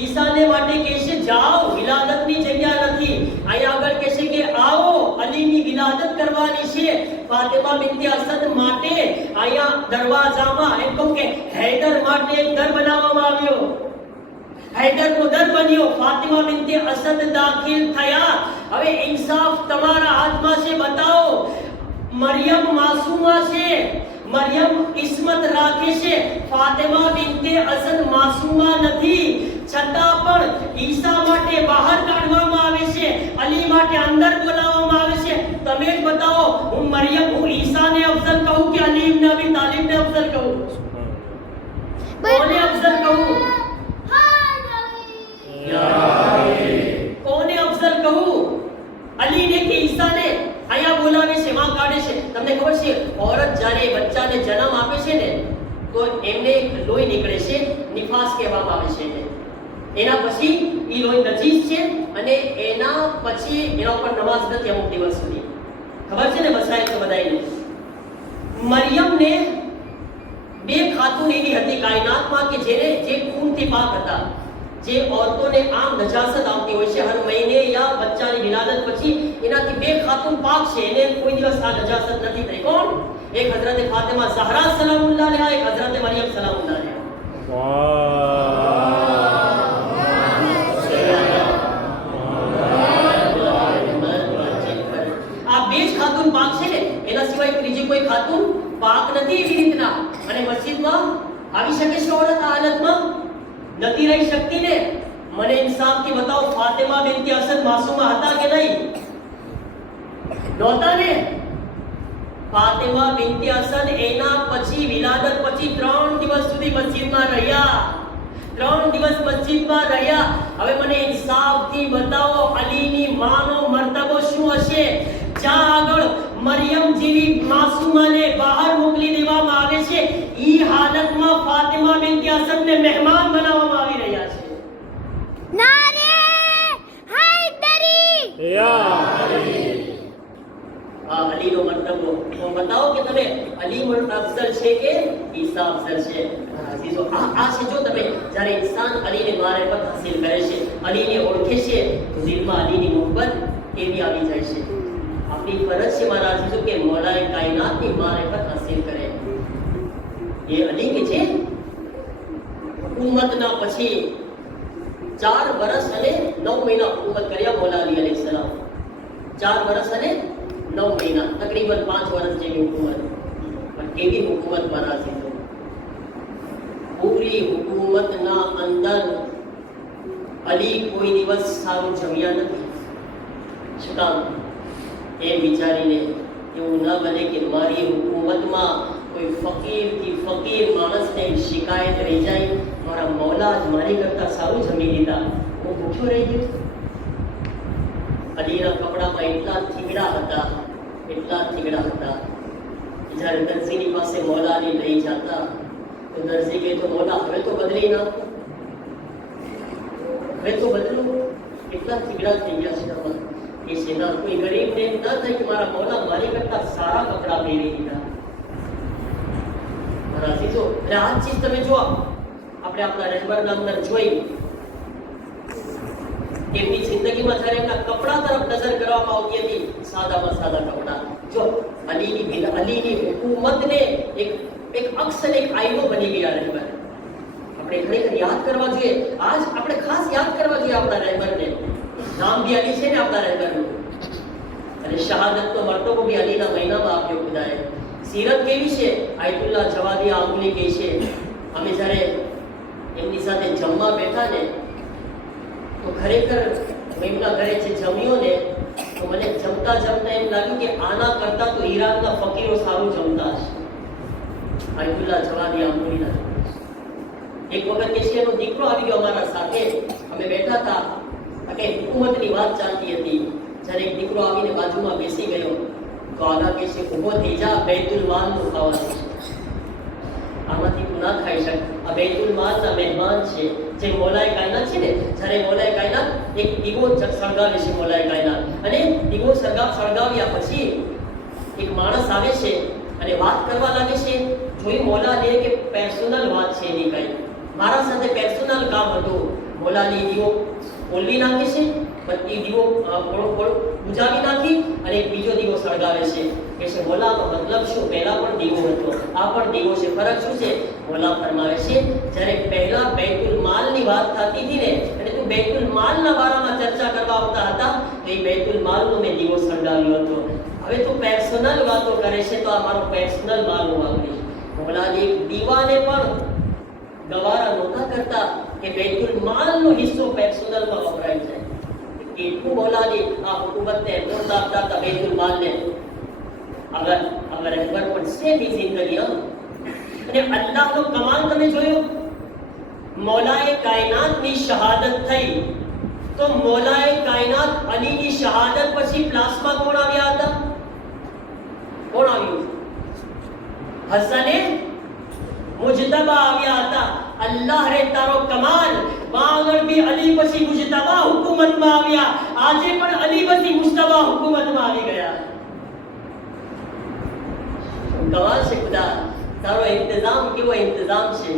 ઈસાને માટે કહે છે જાઓ, વિલાદતની જગ્યા નથી. અહીંયા આગળ કહે છે કે આવો, અલીની વિલાદત કરવાની છે. ફાતિમા બિન્તે અસદ માટે અહીંયા દરવાજામાં એમ કહું કે હૈદર માટે એક દર બનાવવામાં આવ્યો. હૈદરનો દર બન્યો. ફાતિમા બિન્તે અસદ દાખિલ થયા. હવે ઇન્સાફ તમારા હાથમાં છે, બતાવો. મરિયમ માસૂમા છે, મરિયમ કિસ્મત રાખે છે, ફાતિમા બિન્તે અસદ માસૂમા નથી. છતાં પણ ઈસા માટે બહાર કાઢવામાં આવે છે, અલી માટે અંદર બોલાવવામાં આવે છે. તમે જ બતાવો, હું મરિયમ, હું ઈસાને અફઝલ કહું કે અલી ઇબ્ન અબી તાલિબને અફઝલ કહું? કોને અફઝલ કહું? કોને અફઝલ કહું? અલીને કે ઈસાને? અહીંયા બોલાવે છે, માં કાઢે છે. તમને ખબર છે औरत જ્યારે બચ્ચાને જન્મ આપે છે ને તો એમને લોહી નીકળે છે, નિફાસ કહેવામાં આવે છે એને. એના પછી એ લોહી નજીસ છે અને એના પછી એના ઉપર નમાઝ નથી અમુક દિવસ સુધી. ખબર છે ને મસાઈલ તો બધાયને. મરિયમને બે ખાતુન એવી હતી કાયનાતમાં કે જે ખૂનથી પાક હતા. જે औरतों ने આમ નજાસત આવતી હોય છે હર મહિને યા બચ્ચાની વિલાદત પછી, એનાથી બે ખાતુન પાક છે, એને કોઈ દિવસ આ નજાસત નથી થઈ. કોણ? એક હઝરત ફાતિમા ઝહરા સલામુલ્લાહ અલૈહા, એક હઝરત મરિયમ સલામુલ્લાહ અલૈહા. આ બે જ ખાતુન પાક છે ને, એના સિવાય ત્રીજી કોઈ ખાતુન પાક નથી એવી રીતના. અને મસ્જિદમાં આવી શકે છે औरत આ હાલતમાં? નથી રહી શકતી ને. મને ઇન્સાફથી બતાવો, ફાતિમા બિન્તે અસદ માસૂમા હતા કે નહીં? નહોતા ને. ફાતિમા બિન્તે અસદ એના પછી વિલાદત પછી 3 દિવસ સુધી મસ્જિદમાં રહ્યા. 3 દિવસ મસ્જિદમાં રહ્યા. હવે મને ઇન્સાફથી બતાવો, અલીની માનો મર્તબો શું હશે? જ્યાં આગળ મરિયમ જેવી માસૂમાને બહાર મોકલી દેવામાં આવે છે, ઈ હાલતમાં ફાતિમા બિન્તે અસદને મહેમાન બનાવવામાં આવી રહ્યા છે. નારે હૈદરી યા આ અલીનો મર્તબો તો બતાવો કે તમે અલી અફઝલ છે કે ઈસા અફઝલ છે. અઝીઝો, આ છે જો તમે જ્યારે ઇન્સાન અલીને મારિફત હાસિલ કરે છે, અલીને ઓળખે છે, તો દિલમાં અલીની મોહબ્બત કેવી આવી જાય છે. આપણી ફરજ છે મારા અઝીઝો કે મૌલાએ કાયનાતની મારિફત હાસિલ કરે. એ અલી કે છે હુકુમતના પછી 4 વર્ષ અને 9 મહિના હુકુમત કર્યા મૌલા અલી અલૈહિસ સલામ. 4 વર્ષ અને 9 મહિના, તકરીબન 5 વર્ષ જેવી હુકુમત. પણ કેવી હુકુમત મારા અઝીઝો! પૂરી હુકુમતના અંદર અલી કોઈ દિવસ સારું જમ્યા નથી. છતાં એ વિચારીને એવું ન બને કે મારી હુકુમતમાં કોઈ ફકીરથી ફકીર માણસને શિકાયત રહી જાય, મારા મૌલા જ મારી કરતા સારું જમી લીધા, હું ભૂખ્યો રહી ગયો. અલીના કપડામાં એટલા થીગડા હતા, એટલા થીગડા હતા. જ્યારે દરજીની પાસે મૌલા અલી લઈ જતા તો દરજી કહે તો મૌલા હવે તો બદલી નાખો, હવે તો બદલો, એટલા થીગડા થઈ ગયા છે તમારા. એ છે ના કોઈ ગરીબને ન થાય કે મારા મૌલા મારી કરતા સારા કપડા પહેરી દીધા. મારા અઝીઝો, એટલે આ ચીજ તમે જો આપણે આપણા રહેબરના અંદર જોઈ, એમની જિંદગીમાં જ્યારે એમના કપડા તરફ નજર કરવામાં આવતી હતી, સાદામાં સાદા કપડા. જો અલીની હુકુમતને એક અક્ષર, એક આઈનો બની ગયા રહેબર. આપણે ખરેખર યાદ કરવા જોઈએ, આજ આપણે ખાસ યાદ કરવા જોઈએ આપણા રહેબરને. નામ બી અલી છે ને આપણા રહેબરનું, અને શહાદતનો મર્તબો બી અલીના મહિનામાં આપ્યો ખુદાએ. સીરત કેવી છે? આયતુલ્લાહ જવાદી આમલી કહે છે, અમે જ્યારે એમની સાથે જમવા બેઠા ને તો ખરેખર એમના ઘરે જે જમ્યો ને તો મને જમતા જમતા એમ લાગ્યું કે આના કરતા તો ઈરાનના ફકીરો સારું જમતા હશે. આયતુલ્લાહ જવાદી આમલીના એક વખત કે છે એનો દીકરો આવી ગયો અમારા સાથે, અમે બેઠા હતા, કે હુકુમતની વાત ચાલતી હતી. જ્યારે એક દીકરો આવીને બાજુમાં બેસી ગયો તો આગા કે છે ઊભો થઈ જા, બેતુલ માલનું ખાવાનું છે. આમાંથી તું ના ખાઈ શક. આ બેતુલ માલના મહેમાન છે. જે મોલાએ કાયનાત છે ને, જ્યારે મોલાએ કાયનાત એક દીવો સળગાવે છે મોલાએ કાયનાત, અને દીવો સળગાવ્યા પછી એક માણસ આવે છે અને વાત કરવા લાગે છે. જોઈ મોલા લે કે પર્સનલ વાત છે એની કઈ, મારા સાથે પર્સનલ કામ હતું. મોલાની દીવો ઓલવી નાખે છે, પછી દીવો બુજાવી નાખી અને એક બીજો દીવો સળગાવે છે. કે છે મોલાનો મતલબ શું? પહેલા પણ દીવો હતો, આ પણ દીવો છે, ફરક શું છે? મોલા ફરમાવે છે જ્યારે પહેલા બેતુલ માલની વાત થતી હતી ને, અને તું બેતુલ માલના બારામાં ચર્ચા કરવા આવતા હતા, તો એ બેતુલ માલનો મેં દીવો સળગાવ્યો હતો. હવે તું પર્સનલ વાતો કરે છે, તો આ મારો પર્સનલ માલ વાપરી. મોલાની દીવાને પણ ગવારા નહોતા કરતા કે બેતુલ માલનો હિસ્સો પર્સનલમાં વપરાય જાય. કેટલું મોલાની આ હુકુમતને એમનો આપતા બેતુલ માલને. અગર અકબર પણ સેમી જિંદગી. અને અલ્લાહનો કમાલ તમે જોયો, મોલાએ કાયનાતની શહાદત થઈ તો મોલાએ કાયનાત અલીની શહાદત પછી પ્લાસમાં કોણ આવ્યા હતા? કોણ આવ્યું? હસને મુજતબા આવ્યા હતા. અલ્લાહ રે તારો કમાલ, આગળ બી અલી પછી મુજતબા હુકુમતમાં આવ્યા, આજે પણ અલી પછી મુજતબા હુકુમતમાં આવી ગયા. કમાલ છે ખુદા, તારો ઇંતજામ કેવો ઇંતજામ છે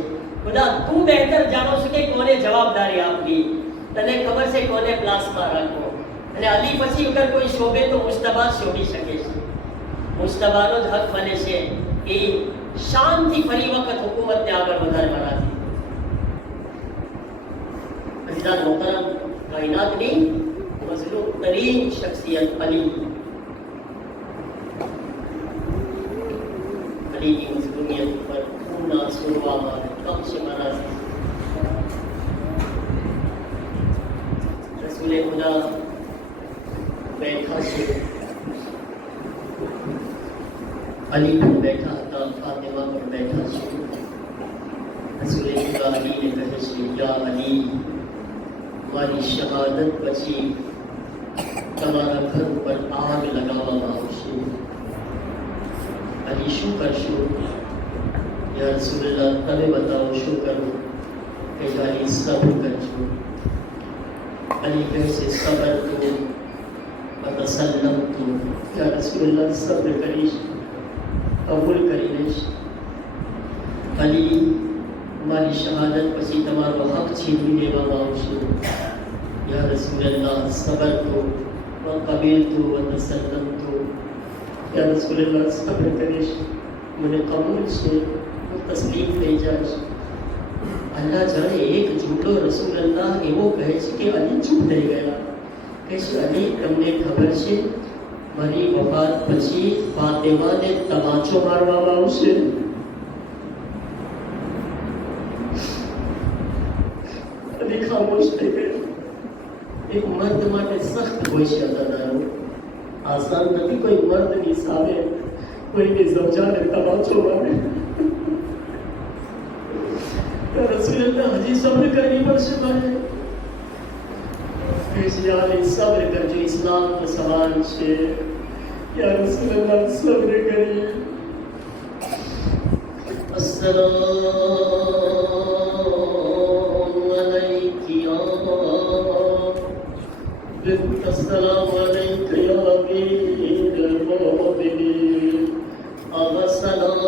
ખુદા. તું બહેતર જાણો છો કે કોને જવાબદારી આપવી, તને ખબર છે કોને પ્લાસમાં રાખવો. અને અલી પછી અગર કોઈ શોભે તો મુજતબા શોભી શકે છે. મુજતબાનો જ હક બને છે કે શાંતિ ફરી વખત હુકુમતને આગળ વધારવાની. અઝીઝાન મોહતરમ, કાયનાતની મઝલૂમ તરીન શખ્સિયત અલી. અલીની મઝલૂમિયત પર ખૂનના સુરવામાં કમ છે મારા રસૂલે ખુદા બેઠા છે. અલી પણ બેઠા હતા, ફાતિમા પણ બેઠા છે. રસૂલે ખુદા અલીને કહે છે, યા અલી, મારી શહાદત પછી તમારા ઘર ઉપર આગ લગાવવામાં આવશે. અલી શું કરશો? યા રસૂલલ્લાહ, તમે બતાવો શું કરું? કે અલી સબ્ર કરજો. અલી કહે છે, સબર તો વતસલ્લમ તો. યા રસૂલલ્લાહ, સબ્ર કરીશ, કબૂલ કરી લઈશ. અલી, મારી શહાદત પછી તમારો હક છીનવી લેવામાં આવશે. યા રસૂલલ્લાહ, સબર તો વકબિલતુ વતસલ્લમતુ. યા રસૂલલ્લાહ, સબ્ર કરીશ, મને કબૂલ છે, હું તસ્લીમ થઈ જઈશ. અલ્લાહ જાણે એક જુમલો રસૂલલ્લાહ એવો કહે છે કે અલી ચૂપ થઈ ગયા. કે છે, અલી તમને ખબર છે મારી વફાત પછી ફાતિમાને તમાચો મારવામાં આવશે. અલી ખામોશ થઈ ગયો. એક મર્દ માટે સખ્ત હોય છે અદાદારો, આસાન નથી કોઈ મર્દની સામે કોઈની ઝવજાને તમાચો મારે. રસૂલલ્લાહ, હજી સબ્ર કરવી પડશે મારે. સબ્ર કરજો, ઇસ્લામનો સવાલ છે. યા રસૂલલ્લાહ, સબ્ર કરીએ. अस्सलामु अलैका या बिन्त अस्सलामु अलैका या अमीरुल मोमिनीन. अस्सलाम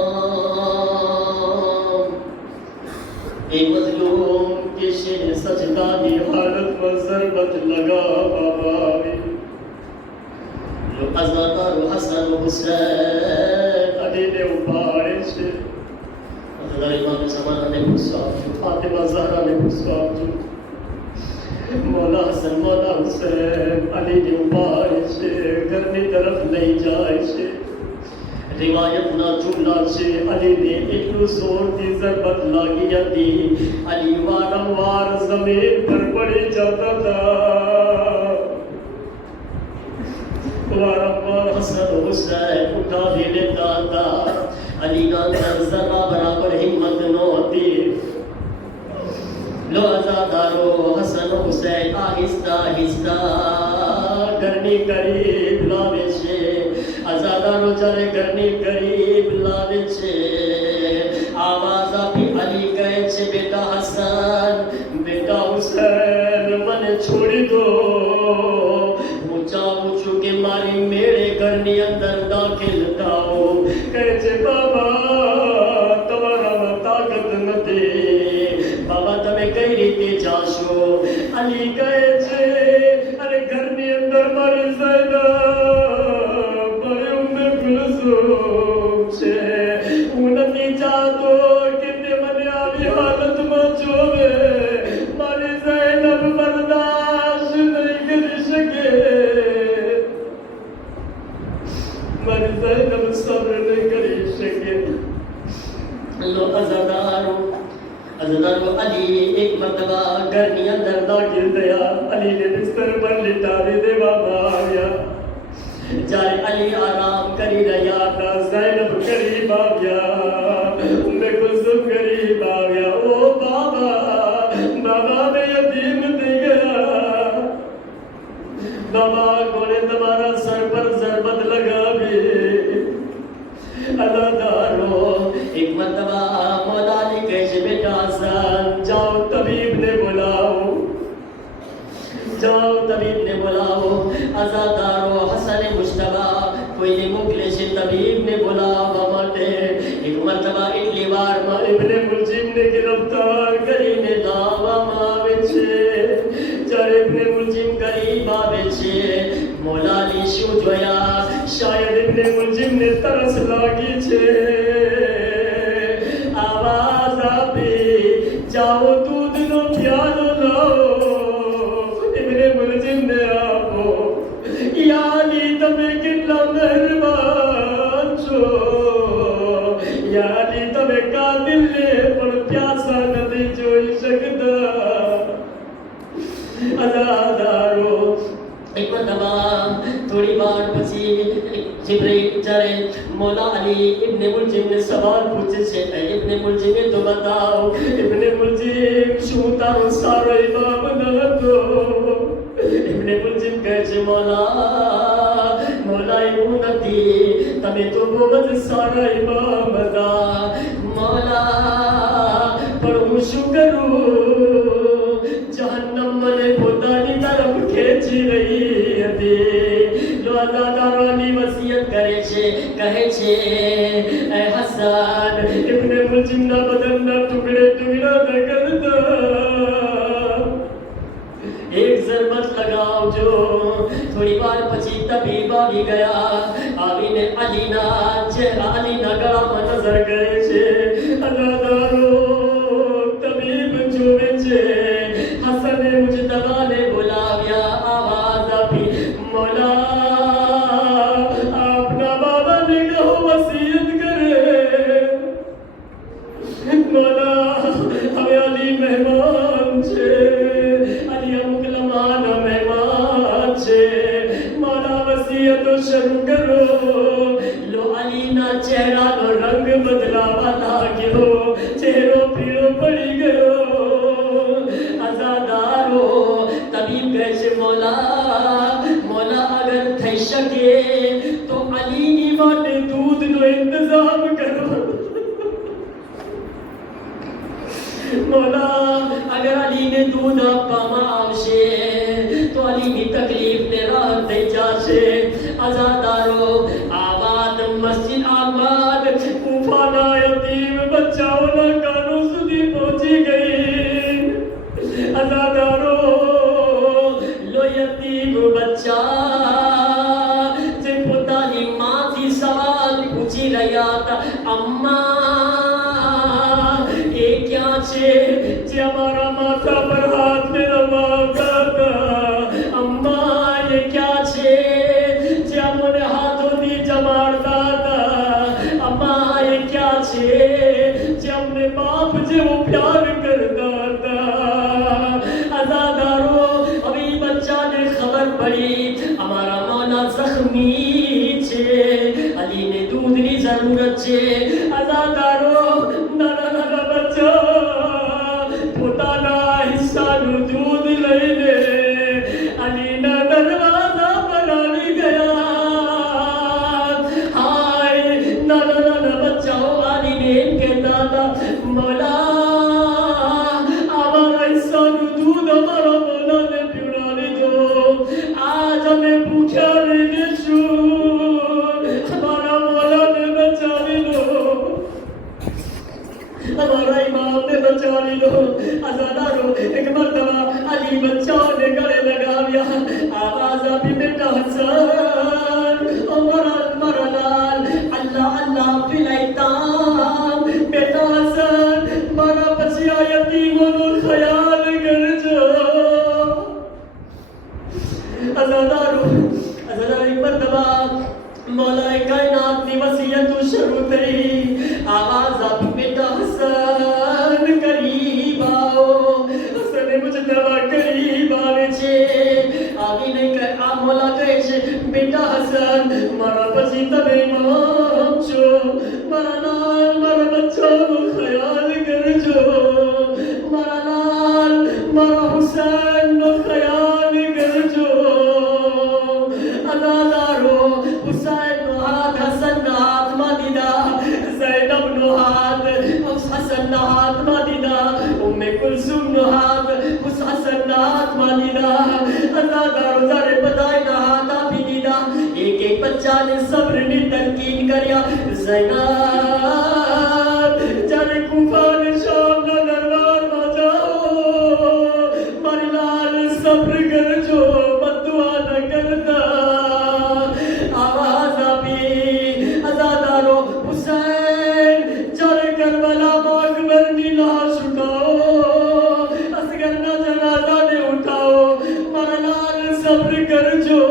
ए मज़लूम के शेर सजदा की हालत में ज़रबत लगा बाबा. अज़ादार हसन हुसैन अली ने उपाड़े છે. અઝહર ઇમામ ઝમાનાને ગુસ્સો આપજો, ફાતિમા ઝહરાને ગુસ્સો આપજો. મૌલા હસન મૌલા હુસૈન અલીને ઉપાડે છે, ઘરની તરફ લઈ જાય છે. રિવાયતના જુમલા છે, અલીને એટલું જોરથી ઝરબત લાગી હતી, અલી વારંવાર જમીન પર પડી જતા હતા. वारंवार हसन हुसैन उठा भी लेता था. अली का अंदर जरा बराबर हिम्मत न होती. હુસૈન આહિસ્તા આહિસ્તા ઘરની કરીબ લાવે છે. આઝાદારો જ્યારે ઘરની કરીબ લાવે છે, આવાજ આપી અલી કહે છે, બેટા હસન, બેટા હુસૈન, મને છોડી દો. હું ચાહું છું કે મારી મેળે ઘરની અંદર દાખલ થાઓ. કહે છે, બાબા તમારામાં તાકાત નથી. બાબા તમે કઈ રીતે જાશો? અલી કહે છે, અરે ઘરની અંદર મારી ઝૈનબ મારી ઉમ્મે કુલસુમ છે. હું નથી ચાહતો કે તે મને આવી હાલતમાં જોવે. મારી ઝૈનબ બર્દાશ્ત નહીં કરી શકે. મારી ઝૈનબ સબ્ર નહીં કરી શકે. લો અઝાદારો અલી એક મરતબા ઘરની અંદર દાખલ થયા. અલીને બિસ્તર પર લીટાવી દેવામાં આવ્યા. જ્યારે અલી આરામ કરી રહ્યા હતા, ઝૈનબ કરીબ આવ્યા, ઉમ્મે કુલસુમ કરીબ આવ્યા. ઓ બાબા, બાબા મેં યતીમ થઈ ગયા. બાબા કોને તમારા સર પર ઝરબત લગાવી. અદાદારો એક મરતબા મૌલા અલી કહે છે, બેટા હસન, જાઓ તબીબને બોલાવો, જાઓ તબીબને બોલાવો. આઝાદારો હસન મુશ્તબા કોઈને મોકલે છે તબીબને બોલાવવા માટે. એક મરતબા એટલી વારમાં ઇબ્ને મુલજિમને ગિરફ્તાર કરીને લાવવામાં આવે છે. જ્યારે ઇબ્ને મુલજિમ કરીબ આવે છે, મૌલા અલી શું જોયા? શાયદ ઇબ્ને મુલજિમને તરસ લાગી છે. આવાજ આપી, જાઓ દૂધનો પ્યાલો લાવો, ઇબ્ને મુલજિમને આપો. યા અલી તમે કેટલા મહેરબાન છો. યા અલી તમે કાતિલને પણ પ્યાસા નથી જોઈ શકતા. અઝાદારો એક મરતબા થોડી વાર પછી જિબ્રીલ જ્યારે મૌલા અલી ઇબ્ને મુલજિમને સવાલ પૂછે છે, ઇબ્ને મુલજિમે તો બતાવો, ઇબ્ને મુલજિમ શું તારો સારો ઇમામ ન હતો? ઇબ્ને મુલજિમ કહે છે, મૌલા એવું નથી, તમે તો બહુ જ સારા ઇમામ હતા. મૌલા પણ હું શું કરું? જહન્નમ મને પોતાની તરફ ખેંચી રહી હતી. અઝાદારોની વસિયત કરે છે, કહે છે, એ હસન, ઇબ્ને મુલજિમના બદનના ટુકડે ટુકડા ન કરતા, એક ઝરબત લગાવજો. થોડી વાર પછી તબીબ આવી ગયા. આવીને અલીના ચહેરા, અલીના ગળામાં નજર કરે છે. અઝાદારો તબીબ જોવે છે. હસને મુજતબાને બોલાવ્યા. આવાજ આપી, મૌલા આપના બાબાને કહો વસિયત કરે. મૌલા હવે અલી મહેમાન છે. અલી અમુક લમ્હાના મહેમાન છે. મૌલા વસિયતો શરૂ કરો. લો અલીના ચહેરાનો રંગ બદલાવા લાગ્યો. ચહેરો પીળો પડી ગયો. અઝાદારો તબીબ કહે છે, મૌલા અગર થઈ શકે તો અલીની માટે દૂધનો ઇંતજામ કરો. મૌલા અગર અલીને દૂધ આપવામાં આવશે તો અલીની તકલીફને રાહત થઈ જશે. અઝાદારો આ વાત મસ્જિદ આબાદ કૂફાના યતીમ બચ્ચાઓના કાનો સુધી પહોંચી ગઈ. અઝાદારો લો યતીમ બચ્ચા જે પોતાની માથી સવાલ પૂછી રહ્યા હતા, અમ્મા એ ક્યાં છે જે અમારા માથા પર હાથ ફેરવતા હતા? અમ્મા એ ક્યાં છે જે અમને હાથોથી જમાડતા હતા? અમ્મા એ ક્યાં છે જે અમને બાપ જેવો પ્યાર કરતા હતા? અઝાદારો હવે બચ્ચાને ખબર પડી અમારા મૌલા જખ્મી છે, અલીને દૂધની જરૂરત છે. અઝાદારો નાના નાના બચ્ચા પોતાના હિસ્સાનું દૂધ લઈ मौला हमारा इंसान दूध हमारा मौला ने पिलाने दो आज हमें भूखा रहने छू हमारा मौला ने बचा लो हमारा इमाम ने बचा लो अजादारो एक मर्तबा अली बच्चा ने गले लगा दिया आवाज अभी बेटा हसन मरा लाल अल्लाह अल्लाह फिलाइता बेटा हसन मरा बचिया यतीमों नो ख्याल कर जो अजादारो एक मर्तबा मौला कायनात की वसीयत शुरू थी आवाज अभी बेटा हसन करीब आओ हसन मुझे दवा करीब आवे छे आवी नहीं कर आ मौला कहे छे बेटा हसन मारा પછી તમે ઇમામ છો મારા લાલ મારા બચ્ચાનો ખ્યાલ કરજો મારા લાલ મારા હુસૈનનો ખ્યાલ કરજો અદાદારો હુસૈનનો હાથ હસનના હાથમાં દીધા ज़ैनबનો હાથ હસનના હાથમાં દીધા ઉમ્મે કુલસુમનો હાથ હસનના હાથમાં દીધા અદાદારો જ્યારે બધાયના હાથ આપી દીધા એક એક બચ્ચાને સબ્રની તલકીન કર્યા ज़ैनब જ્યારે કુફાને શામના દરબારમાં જાઓ મારી લાલ સબ્ર કરજો બદુઆ ન કરતા आवाज आपी अजादारो हुसैन જ્યારે કરબલામાં અકબરની લાશ ઉઠાઓ અસગરના જનાઝાને ઉઠાઓ મારા લાલ સબ્ર કરજો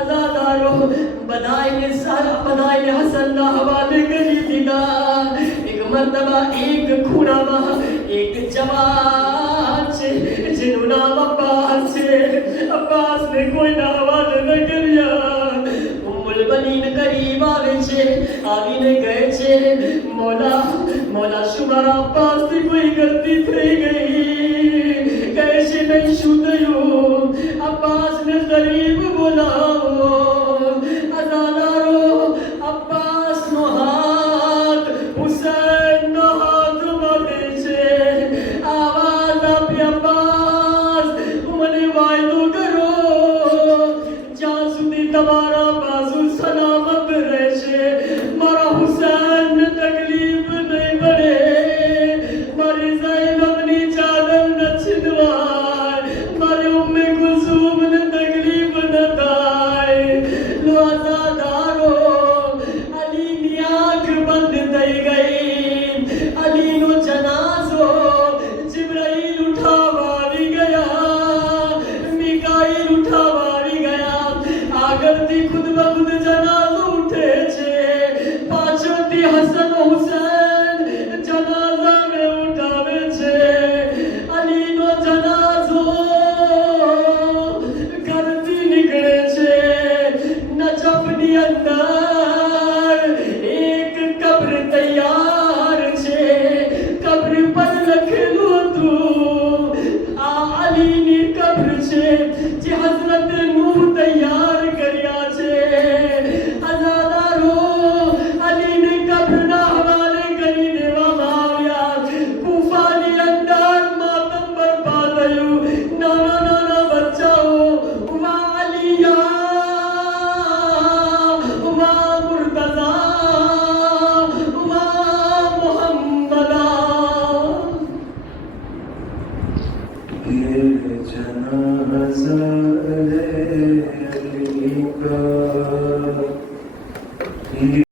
અજાદારો બધાઈને હસનના હવાલે કરી દીધા એક મર્તબા એક ખૂણામાં એક જવાન છે જેનું નામ અબ્બાસ છે અબ્બાસને કોઈના હવાલે ન કર્યા ઉમ્મુલ બનીન કરીબ આવે છે આવીને કહે છે મૌલા શું મારા અબ્બાસથી કોઈ ગલતી થઈ ગઈ કહે છે નહીં શું થયું અબ્બાસને ગરીબ બોલાવો અજાદારો અબ્બાસનો હાથ હુસૈનનો હાથમાં દે છે આવાજ આપી અબ્બાસ મને વાયદો કરો જ્યાં સુધી તમારા બાજુ સલામત રહેશે મારા હુસૈનને તકલીફ નહીં પડે મારી ઝૈનબની ચાદર ન છીનવાય મારી ઉમ્મે કુલસુમને તકલીફ ન થાય લો અજાદારો અલીની આંખ બંધ થઈ ગઈ અલીનો જનાઝો जिब्राइल उठावा આવી ગયા મિકાઈલ ઉઠાવા આવી ગયા આગળથી ખુદ બખુદ જનાઝો ઉઠે છે પાછળથી હસન હુસૈન જનાઝાને ઉઠાવે છે અલીનો જનાઝો ઘરથી નીકળે છે નજફની અંદર એક કબ્ર તૈયાર છે કબ્ર પર લખેલું હતું આ અલીની કબ્ર છે જે હઝરત નૂહ તૈયાર કર્યા છે અજાદારો અલીની કબ્રના હવાલે કરી દેવામાં આવ્યા કૂફાની અંદર માતમ બરપા થયું નાના નાના બચ્ચાઓ વા અલિયા વા મુર્તઝા वा मुहम्मदा ये जनाज़ा अली का